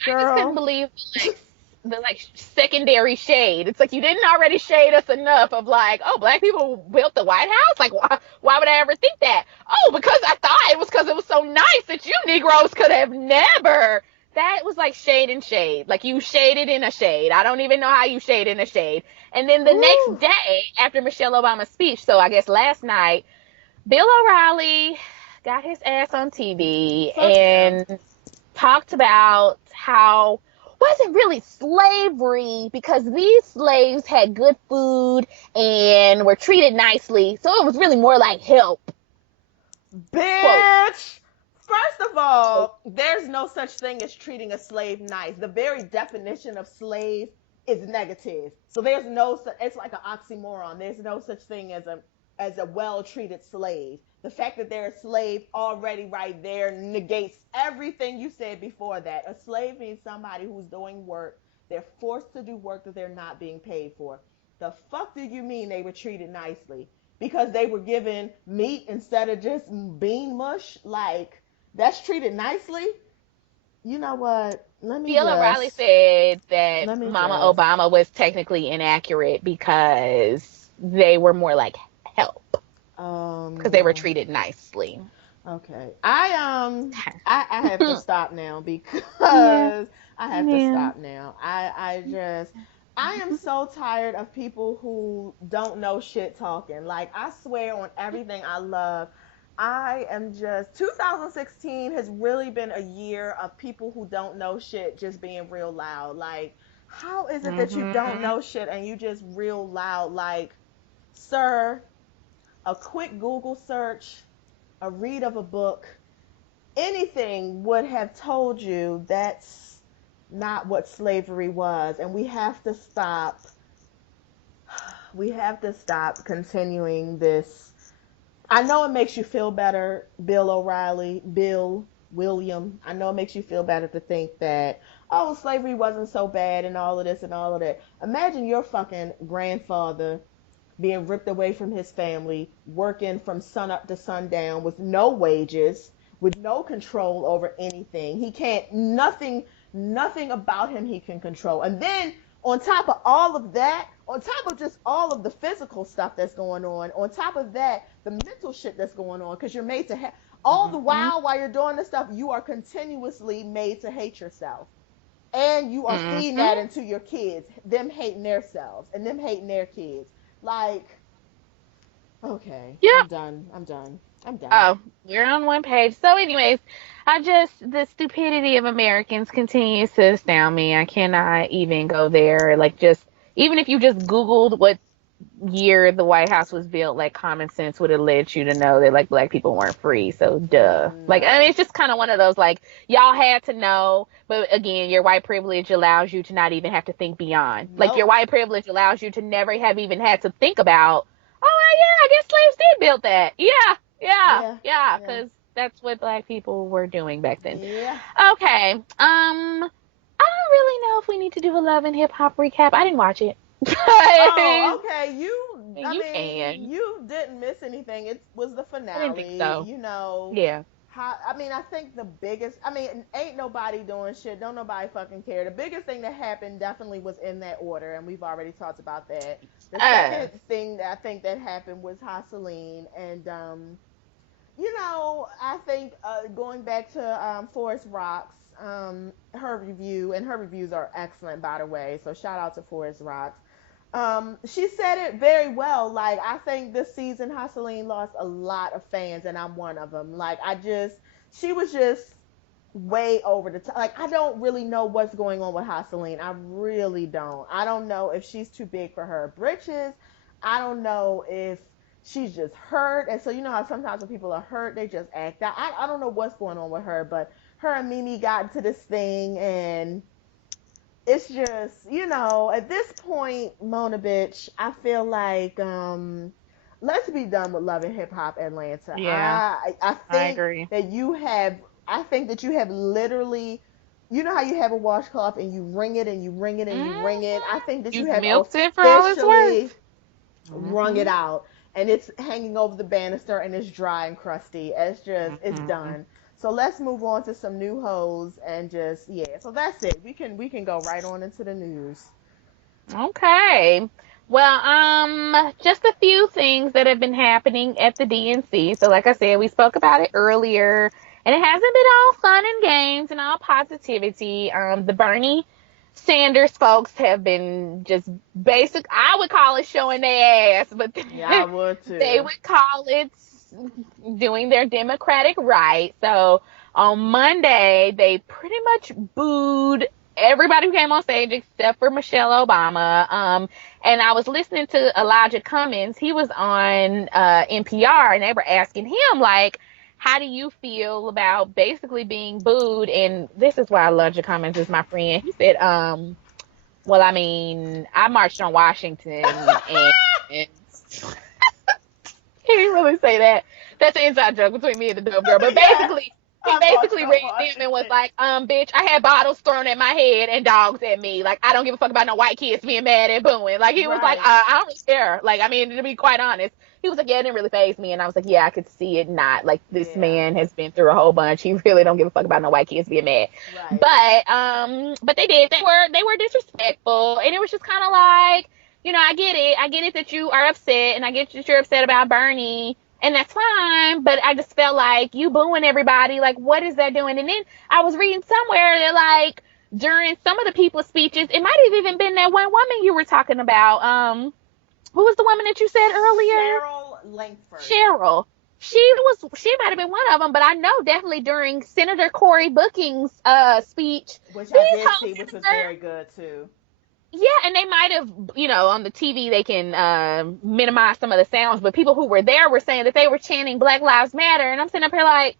girl? I just couldn't believe the secondary shade. It's like, you didn't already shade us enough of like, oh, black people built the White House? Like, why would I ever think that? Oh, because I thought it was because it was so nice that you Negroes could have never that was like shade and shade. Like you shaded in a shade. I don't even know how you shade in a shade. And then the next Ooh, day after Michelle Obama's speech, so I guess last night, Bill O'Reilly got his ass on TV fuck him. and talked about how wasn't really slavery because these slaves had good food and were treated nicely. So it was really more like help. Quote. Bitch! First of all, there's no such thing as treating a slave nice. The very definition of slave is negative. So there's no it's like an oxymoron. There's no such thing as a well-treated slave. The fact that they're a slave already right there negates everything you said before that. A slave means somebody who's doing work. They're forced to do work that they're not being paid for. The fuck do you mean they were treated nicely? Because they were given meat instead of just bean mush? Like, that's treated nicely? You know what? Bill O'Reilly said that Mama just. Obama was technically inaccurate because they were more like help. Because they were treated nicely. Okay. I have to stop now because I have to stop now. I am so tired of people who don't know shit talking. Like, I swear on everything I love, 2016 has really been a year of people who don't know shit just being real loud. Like, how is it that you don't know shit and you just real loud? Like, sir, a quick Google search, a read of a book, anything would have told you that's not what slavery was. And we have to stop continuing this. I know it makes you feel better, Bill O'Reilly, William. I know it makes you feel better to think that, oh, slavery wasn't so bad and all of this and all of that. Imagine your fucking grandfather being ripped away from his family, working from sun up to sundown with no wages, with no control over anything. He can't, nothing about him he can control. And then on top of all of that, on top of just all of the physical stuff that's going on top of that, the mental shit that's going on, because you're made to all the while you're doing this stuff, you are continuously made to hate yourself. And you are feeding that into your kids, them hating their selves and them hating their kids. Like, okay, yep. I'm done. Oh, you're on one page. So anyways, the stupidity of Americans continues to astound me. I cannot even go there. Like, even if you just Googled what year the White House was built, like, common sense would have led you to know that, like, black people weren't free. So, duh. Like, I mean, it's just kind of one of those, like, y'all had to know. But again, your white privilege allows you to not even have to think beyond. Nope. Like, your white privilege allows you to never have even had to think about, oh, yeah, I guess slaves did build that. Yeah, because that's what black people were doing back then. Yeah. Okay. I don't really know if we need to do a Love and Hip Hop recap. I didn't watch it. Oh, okay. You didn't miss anything. It was the finale. I didn't think so. You know. Yeah. I think the biggest. Ain't nobody doing shit. Don't nobody fucking care. The biggest thing that happened definitely was in that order, and we've already talked about that. The second thing that I think that happened was Haseline, and you know, I think going back to Forest Rocks, her review, and her reviews are excellent, by the way. So shout out to Forest Rocks. She said it very well. Like, I think this season Haseline lost a lot of fans, and I'm one of them. Like, she was just way over the top. Like, I don't really know what's going on with Haseline. I really don't. I don't know if she's too big for her britches. I don't know if she's just hurt. And so, you know how sometimes when people are hurt, they just act out. I don't know what's going on with her, but her and Mimi got into this thing, and it's just, you know, at this point, Mona bitch, I feel like let's be done with Love and Hip Hop Atlanta. Yeah, I think agree. that you have literally, you know how you have a washcloth and you wring it and you wring it and you wring it. I think that you have milked it for all it's worth. Wrung it out, and it's hanging over the banister and it's dry and crusty. It's just it's done. So let's move on to some new hoes and just, so that's it. We can go right on into the news. Okay. Well, just a few things that have been happening at the DNC. So like I said, we spoke about it earlier, And it hasn't been all fun and games and all positivity. The Bernie Sanders folks have been just basic. I would call it showing their ass, but Yeah, I would too. they would call it doing their democratic right. So on Monday, they pretty much booed everybody who came on stage except for Michelle Obama. And I was listening to Elijah Cummings. He was on NPR, and they were asking him, like, how do you feel about basically being booed? And this is why Elijah Cummings is my friend. He said, well, I mean, I marched on Washington, and he didn't really say that. That's an inside joke between me and the dope girl. But basically, he basically read them and was like, bitch, I had bottles thrown at my head and dogs at me. Like, I don't give a fuck about no white kids being mad and booing. Like, he was like, I don't really care. Like, I mean, to be quite honest, he was like, yeah, it didn't really faze me. And I was like, yeah, I could see it not. Like, this man has been through a whole bunch. He really don't give a fuck about no white kids being mad. Right. But they did. They were disrespectful. And it was just kind of like, you know, I get it. I get it that you are upset, and I get that you're upset about Bernie. And that's fine, but I just felt like you booing everybody. Like, what is that doing? And then I was reading somewhere that, like, during some of the people's speeches, it might have even been that one woman you were talking about. Who was the woman that you said earlier? Cheryl Langford. Cheryl. She might have been one of them, but I know definitely during Senator Cory Booking's speech. Which I did see, which was very good, too. Yeah, and they might have, you know, on the TV they can minimize some of the sounds, but people who were there were saying that they were chanting Black Lives Matter, and I'm sitting up here like,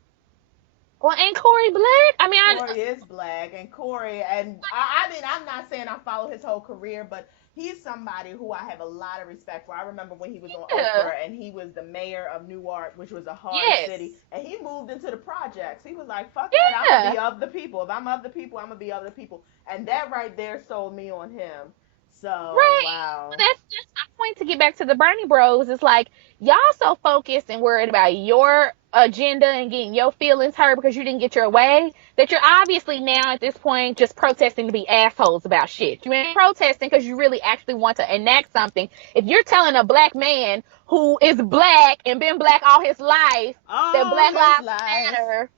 well, ain't Cory black? I mean, Cory is black, and Cory, and I mean, I'm not saying I follow his whole career, but he's somebody who I have a lot of respect for. I remember when he was on Oprah, and he was the mayor of Newark, which was a hard city, and he moved into the projects. He was like, fuck that, I'm going to be of the people. If I'm of the people, I'm going to be of the people. And that right there sold me on him. So, wow. Well, that's just my point to get back to the Bernie bros. It's like, y'all so focused and worried about your agenda and getting your feelings hurt because you didn't get your way that you're obviously now at this point just protesting to be assholes about shit. You ain't protesting because you really actually want to enact something. If you're telling a black man who is black and been black all his life that Black Lives Matter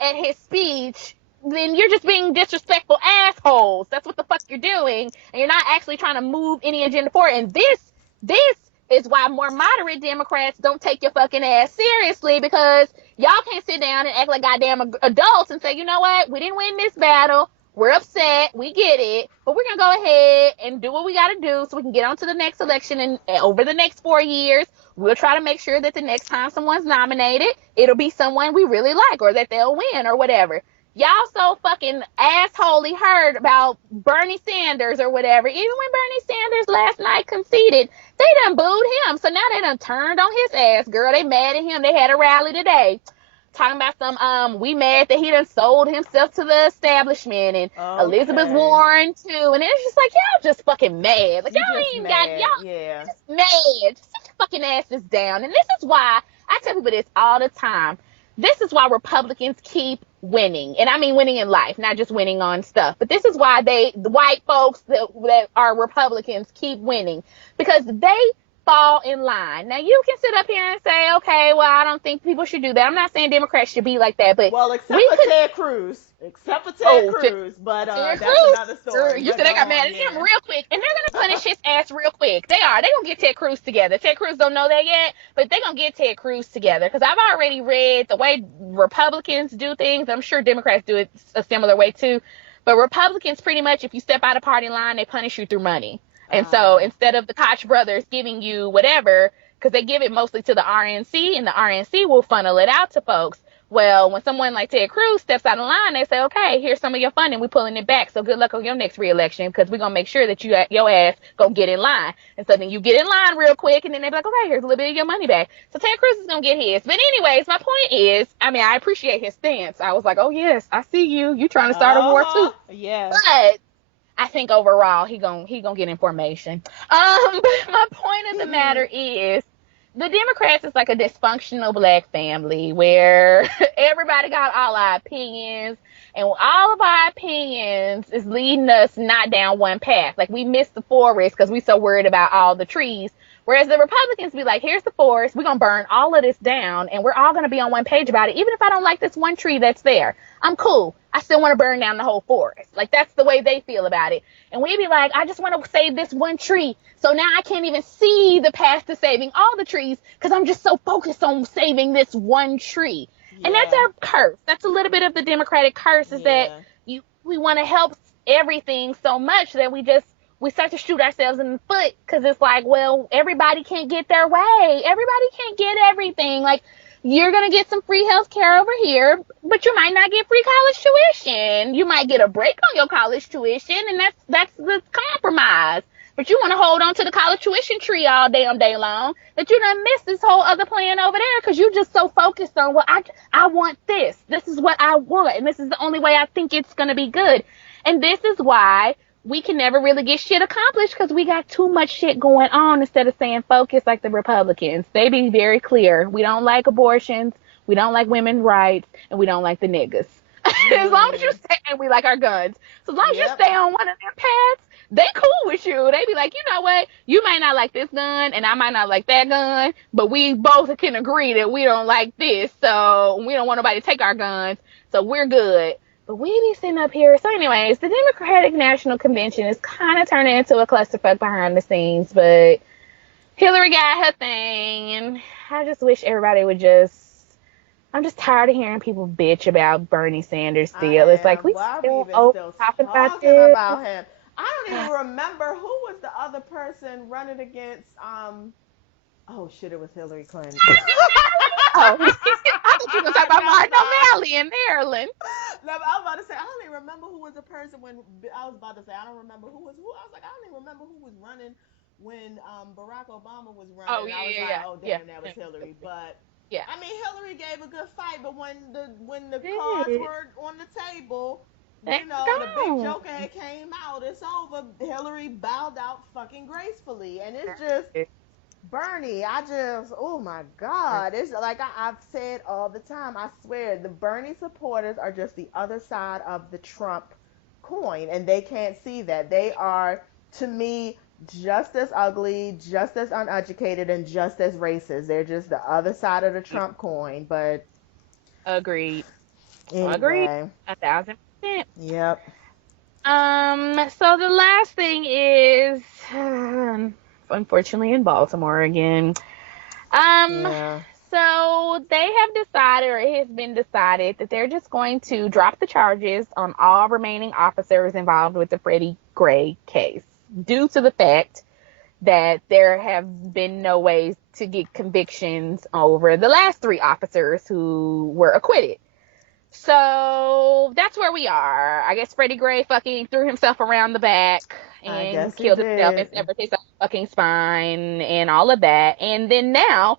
at his speech, then you're just being disrespectful assholes. That's what the fuck you're doing. And you're not actually trying to move any agenda forward. And this is why more moderate Democrats don't take your fucking ass seriously, because y'all can't sit down and act like goddamn adults and say, you know what, we didn't win this battle. We're upset. We get it. But we're going to go ahead and do what we got to do so we can get on to the next election. And over the next 4 years, we'll try to make sure that the next time someone's nominated, it'll be someone we really like or that they'll win or whatever. Y'all so fucking assholey heard about Bernie Sanders or whatever. Even when Bernie Sanders last night conceded, they done booed him. So now they done turned on his ass, girl. They mad at him. They had a rally today talking about some, we mad that he done sold himself to the establishment, and Elizabeth Warren too. And it's just like, y'all just fucking mad. Like, y'all ain't got, y'all just mad. Just sit your fucking asses down. And this is why, I tell people this all the time. This is why Republicans keep winning. And I mean winning in life, not just winning on stuff. But this is why the white folks that are Republicans keep winning. Because they fall in line. Now, you can sit up here and say, okay, well, I don't think people should do that. I'm not saying Democrats should be like that, but except for Ted Cruz. But Ted that's Cruz, another story. You said they got mad at him real quick, and they're gonna punish his ass real quick. They are. They're gonna get Ted Cruz together. Ted Cruz don't know that yet, but they're gonna get Ted Cruz together, because I've already read the way Republicans do things. I'm sure Democrats do it a similar way too, but Republicans pretty much, if you step out of party line, they punish you through money. And so instead of the Koch brothers giving you whatever, because they give it mostly to the RNC, and the RNC will funnel it out to folks. Well, when someone like Ted Cruz steps out of line, they say, okay, here's some of your funding. We're pulling it back. So good luck on your next reelection, because we're going to make sure that your ass go get in line. And so then you get in line real quick, and then they be like, okay, here's a little bit of your money back. So Ted Cruz is going to get his. But anyways, my point is, I mean, I appreciate his stance. I was like, oh, yes, I see you. You trying to start a war, too. Yeah. But I think overall he gonna get information. But my point of the matter is, the Democrats is like a dysfunctional black family where everybody got all our opinions, and all of our opinions is leading us not down one path. Like, we missed the forest because we so worried about all the trees. Whereas the Republicans be like, here's the forest, we're going to burn all of this down, and we're all going to be on one page about it. Even if I don't like this one tree that's there, I'm cool. I still want to burn down the whole forest. Like, that's the way they feel about it. And we be like, I just want to save this one tree. So now I can't even see the path to saving all the trees because I'm just so focused on saving this one tree. Yeah. And that's our curse. That's a little bit of the Democratic curse, is that we want to help everything so much that we start to shoot ourselves in the foot, because it's like, well, everybody can't get their way. Everybody can't get everything. Like, you're going to get some free health care over here, but you might not get free college tuition. You might get a break on your college tuition, and that's the compromise. But you want to hold on to the college tuition tree all damn day long that you done missed this whole other plan over there because you're just so focused on, well, I want this. This is what I want, and this is the only way I think it's going to be good. And this is why we can never really get shit accomplished, because we got too much shit going on instead of staying focused like the Republicans. They be very clear. We don't like abortions, we don't like women's rights, and we don't like the niggas. As long as you stay, and we like our guns. So as long as you stay on one of their paths, they cool with you. They be like, you know what? You might not like this gun, and I might not like that gun, but we both can agree that we don't like this, so we don't want nobody to take our guns, so we're good. But we be sitting up here. So anyways, the Democratic National Convention is kind of turning into a clusterfuck behind the scenes, but Hillary got her thing, and I just wish everybody would I'm just tired of hearing people bitch about Bernie Sanders still. It's like, we still talking about this. About him. I don't even remember who was the other person running against, oh shit, it was Hillary Clinton. I thought you were going to talk about Martin O'Malley in Maryland. No, but I was about to say, I don't even remember who was the person when, I was about to say, I don't remember who was who. I was like, I don't even remember who was running when Barack Obama was running. Oh, yeah, I was yeah, like, yeah. oh, damn, that was Hillary. But, yeah. I mean, Hillary gave a good fight, but when the cards were on the table, you know, the big joker had came out, it's over. Hillary bowed out fucking gracefully. And it's just, Bernie, oh my God. It's like I've said all the time, I swear, the Bernie supporters are just the other side of the Trump coin, and they can't see that. They are, to me, just as ugly, just as uneducated, and just as racist. They're just the other side of the Trump coin, but... Agreed. Anyway. Agreed. 1,000%. Yep. So the last thing is, unfortunately, in Baltimore again. So they have decided, or it has been decided, that they're just going to drop the charges on all remaining officers involved with the Freddie Gray case, due to the fact that there have been no ways to get convictions over the last 3 officers who were acquitted. So that's where we are. I guess Freddie Gray fucking threw himself around the back and killed himself and severed his fucking spine and all of that. And then now,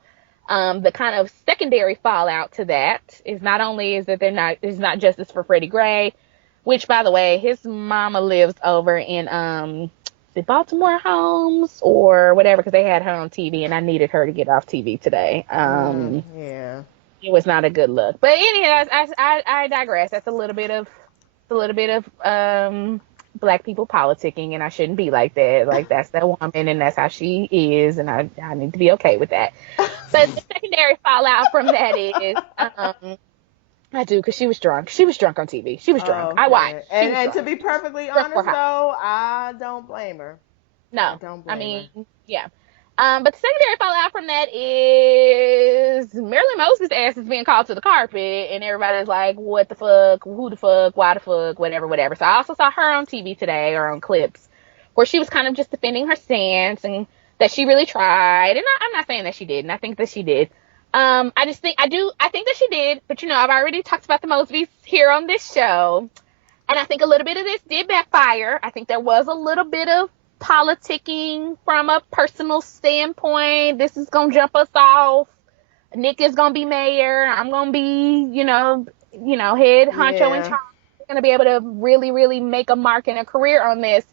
the kind of secondary fallout to that is not only is that there's not justice for Freddie Gray, which, by the way, his mama lives over in the Baltimore Homes or whatever, because they had her on TV and I needed her to get off TV today. Yeah. It was not a good look. But anyhow, I digress. That's a little bit of black people politicking, and I shouldn't be like that. Like, that's that woman, and that's how she is, and I need to be okay with that. But the secondary fallout from that is, I do, because she was drunk. She was drunk on TV. She was drunk. Okay. I watched. And to be perfectly honest, though, I don't blame her. No. I mean, yeah. But the secondary fallout from that is Marilyn Moses' ass is being called to the carpet, and everybody's like, what the fuck, who the fuck, why the fuck, whatever. So I also saw her on TV today, or on clips, where she was kind of just defending her stance and that she really tried. And I'm not saying that she didn't. I think that she did. I think that she did, but I've already talked about the Mosbys here on this show, and I think a little bit of this did backfire. I think there was a little bit of politicking from a personal standpoint. This is gonna jump us off. Nick is gonna be mayor. I'm gonna be, head honcho in charge. We're gonna be able to really, really make a mark and a career on this.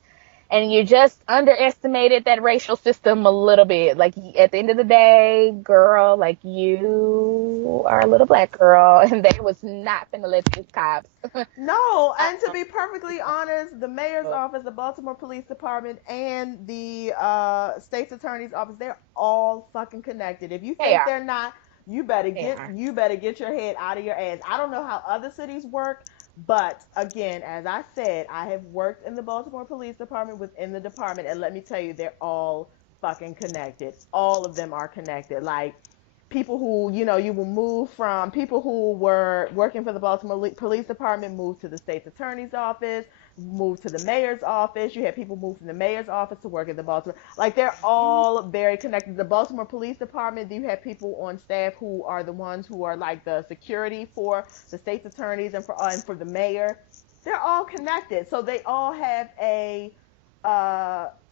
and you just underestimated that racial system a little bit. Like, at the end of the day, girl, like, you are a little black girl, and they was not finna let these cops. No, and to be perfectly honest, the mayor's office, the Baltimore Police Department, and the state's attorney's office, they're all fucking connected. If you think they're not, you better get your head out of your ass. I don't know how other cities work, but again, as I said, I have worked in the Baltimore Police Department, within the department, and let me tell you, they're all fucking connected. All of them are connected. Like, people who, you will move from, people who were working for the Baltimore Police Department moved to the state's attorney's office, moved to the mayor's office. You had people move from the mayor's office to work at the Baltimore. Like, they're all very connected. The Baltimore Police Department, you have people on staff who are the ones who are like the security for the state's attorneys and for the mayor. They're all connected. So they all have a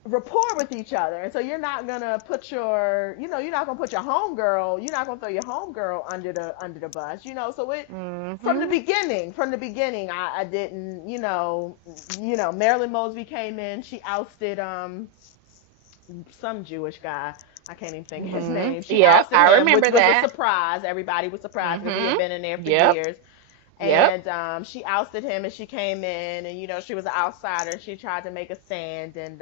rapport with each other, and so you're not gonna put your, you're not gonna put your homegirl, you're not gonna throw your homegirl under the bus, So it from the beginning, I didn't, Marilyn Mosby came in, she ousted some Jewish guy. I can't even think of his name. She ousted him, I remember which that. Was a surprise. Everybody was surprised because he had been in there for years. And she ousted him, and she came in, and she was an outsider. She tried to make a stand, and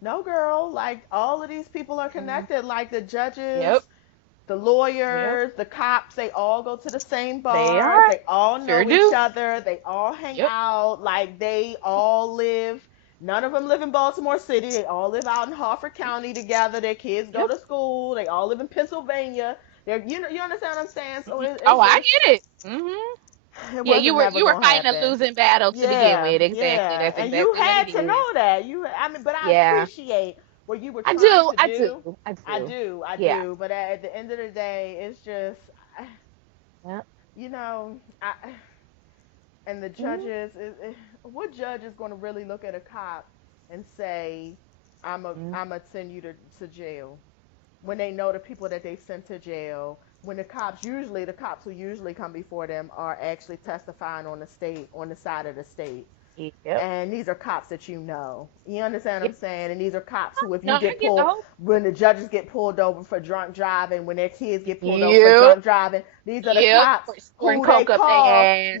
no, girl, like, all of these people are connected. Like, the judges, the lawyers, the cops, they all go to the same bars. They all know each other. They all hang out. Like, they all live. None of them live in Baltimore City. They all live out in Harford County together. Their kids go to school. They all live in Pennsylvania. You understand what I'm saying? So I get it. Yeah, you were fighting a losing battle to begin with. Exactly. Yeah. That's and exactly you had to know that. But I appreciate what you were trying to do. I do. But at the end of the day, it's just, and the judges, what judge is going to really look at a cop and say, I'm gonna send you to jail, when they know the people that they sent to jail, when the cops who usually come before them are actually testifying on the side of the state. And these are cops that you understand what I'm saying? And these are cops who, if you get pulled, when the judges get pulled over for drunk driving, when their kids get pulled over for drunk driving, these are the cops who they call.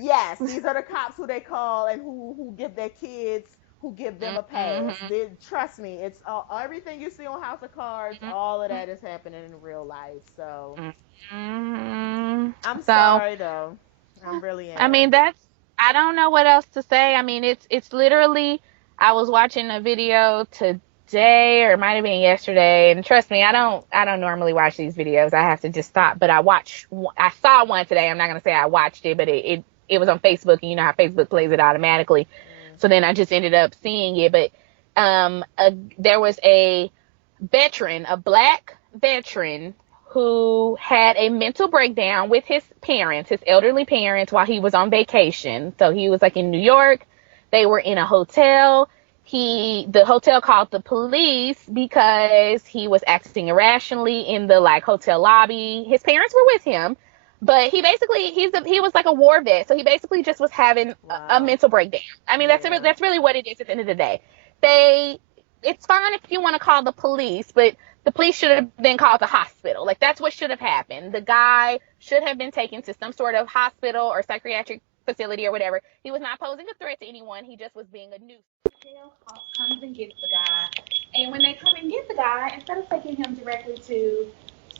Yes, these are the cops who they call and who give their kids, who give them a pass. Trust me, it's everything you see on House of Cards, all of that is happening in real life. So I'm sorry though. I'm really am. I mean, I don't know what else to say. I mean, it's literally, I was watching a video today, or it might have been yesterday, and trust me, I don't normally watch these videos. I have to just stop. But I saw one today. I'm not gonna say I watched it, but it was on Facebook, and you know how Facebook plays it automatically. So then I just ended up seeing it. But there was a black veteran, who had a mental breakdown with his elderly parents, while he was on vacation. So he was like in New York. They were in a hotel. The hotel called the police because he was acting irrationally in the hotel lobby. His parents were with him, but he was like a war vet. So he basically just was having a mental breakdown. I mean, that's really what it is at the end of the day. It's fine if you want to call the police, but the police should have been called the hospital. Like, that's what should have happened. The guy should have been taken to some sort of hospital or psychiatric facility or whatever. He was not posing a threat to anyone. He just was being a nuisance. Jail comes and gets the guy. And when they come and get the guy, instead of taking him directly to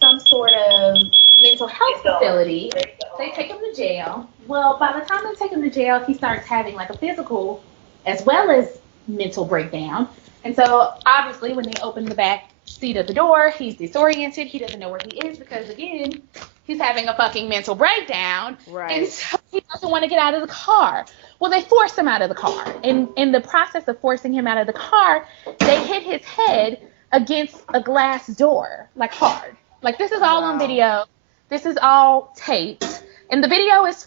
some sort of mental health facility, they take him to jail. Well, by the time they take him to jail, he starts having a physical as well as mental breakdown. And so, obviously, when they open the back seat of the door, he's disoriented. He doesn't know where he is because, again, he's having a fucking mental breakdown. Right. And so he doesn't want to get out of the car. Well, they force him out of the car. And in the process of forcing him out of the car, they hit his head against a glass door, hard. This is all on video. This is all taped. And the video is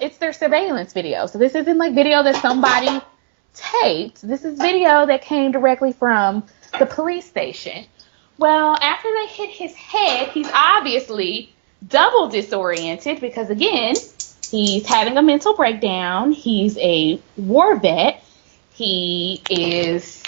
it's their surveillance video. So this isn't video that somebody taped. This is video that came directly from the police station. Well, after they hit his head, he's obviously double disoriented because, again, he's having a mental breakdown. He's a war vet. he's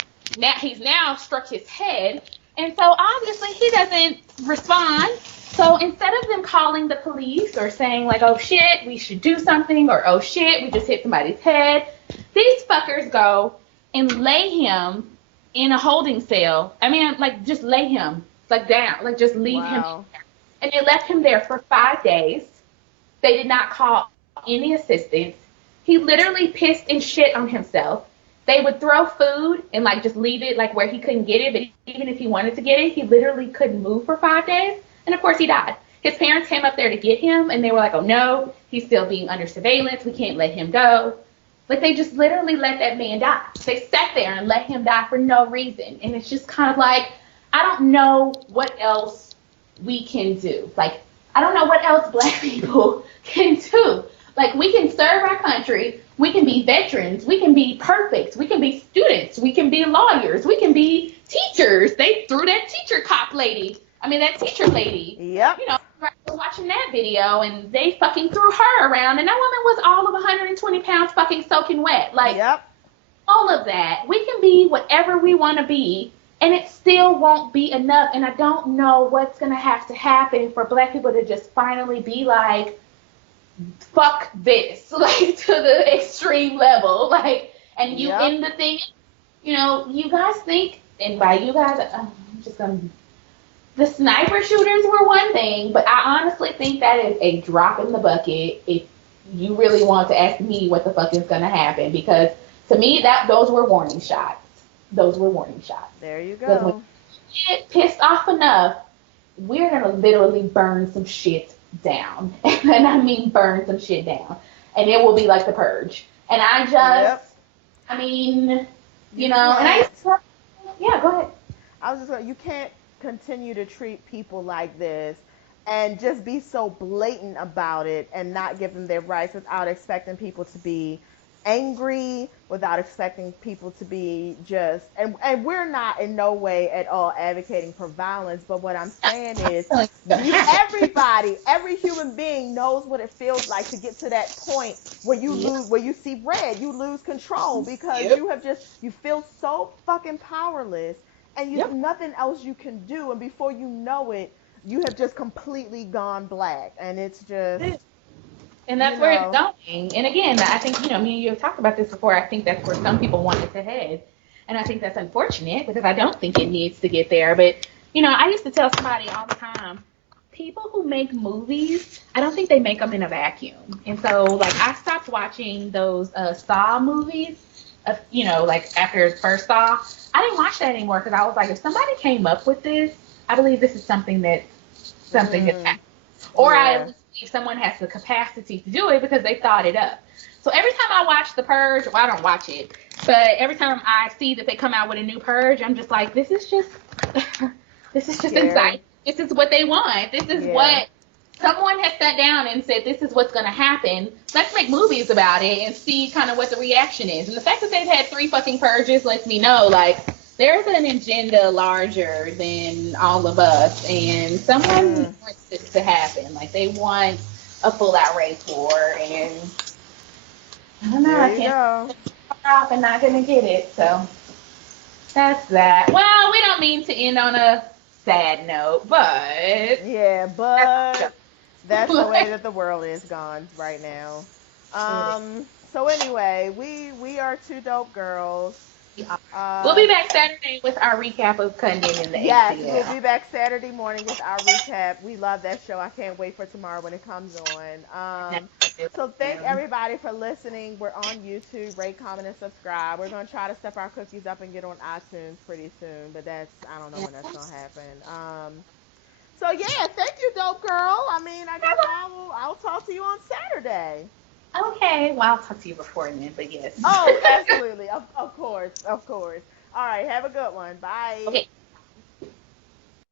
now struck his head, and so obviously he doesn't respond. So instead of them calling the police or saying like, oh shit, we should do something, or oh shit, we just hit somebody's head, these fuckers go and lay him in a holding cell. I mean, like, just lay him like down, like just leave him there. And they left him there for 5 days. They did not call any assistance. He literally pissed and shit on himself. They would throw food and like just leave it like where he couldn't get it, but even if he wanted to get it, he literally couldn't move for 5 days. And of course he died. His parents came up there to get him, and they were like, oh no, he's still being under surveillance. We can't let him go. Like, they just literally let that man die. They sat there and let him die for no reason. And it's just kind of like, I don't know what else we can do. Like, I don't know what else Black people can do. Like, we can serve our country. We can be veterans. We can be perfect. We can be students. We can be lawyers. We can be teachers. They threw that teacher lady. Yep. You know, I was watching that video, and they fucking threw her around, and that woman was all of 120 pounds fucking soaking wet. Like, yep. All of that. We can be whatever we want to be, and it still won't be enough. And I don't know what's going to have to happen for Black people to just finally be like, fuck this, like, to the extreme level. Like, and you, and the thing, you know, you guys think, and by you guys, I'm just going to, the sniper shooters were one thing, but I honestly think that is a drop in the bucket if you really want to ask me what the fuck is going to happen, because to me, those were warning shots. Those were warning shots. There you go. When you get pissed off enough, we're going to literally burn some shit down. And I mean burn some shit down. And it will be like the purge. And I just, I mean, you know, and I, yeah, go ahead. I was just going, you can't continue to treat people like this and just be so blatant about it and not give them their rights without expecting people to be angry, without expecting people to be just, and we're not in no way at all advocating for violence, but what I'm saying is every human being knows what it feels like to get to that point where you lose, where you see red, you lose control because you feel so fucking powerless, and there's nothing else you can do, and before you know it, you have just completely gone black, and it's just... And that's where it's going. And again, I think, me and you have talked about this before. I think that's where some people want it to head. And I think that's unfortunate because I don't think it needs to get there. But, I used to tell somebody all the time, people who make movies, I don't think they make them in a vacuum. And so, like, I stopped watching those Saw movies, like after first Saw. I didn't watch that anymore because I was like, if somebody came up with this, I believe this is something that's happening. Or if someone has the capacity to do it because they thought it up. So every time I watch The Purge, well, I don't watch it, but every time I see that they come out with a new Purge, I'm just like, this is just insane. This is what they want. This is what someone has sat down and said, this is what's going to happen. Let's make movies about it and see kind of what the reaction is. And the fact that they've had 3 fucking purges lets me know, like, there's an agenda larger than all of us, and someone wants this to happen. Like, they want a full-out race war, and I don't know, I can't off and not gonna get it, so that's that. Well, we don't mean to end on a sad note, but... Yeah, but that's the way that the world is gone right now. So anyway, we are 2 dope girls. We'll be back Saturday with our recap of Cundian and the ATL. Yes, we'll be back Saturday morning with our recap. We love that show. I can't wait for tomorrow when it comes on. So thank everybody for listening. We're on YouTube. Rate, comment, and subscribe. We're going to try to step our cookies up and get on iTunes pretty soon, but I don't know when that's going to happen. So yeah, thank you, dope girl. I mean, I guess I'll talk to you on Saturday. Okay, well, I'll talk to you before then, but yes. Oh, absolutely. Of course. All right, have a good one. Bye. Okay.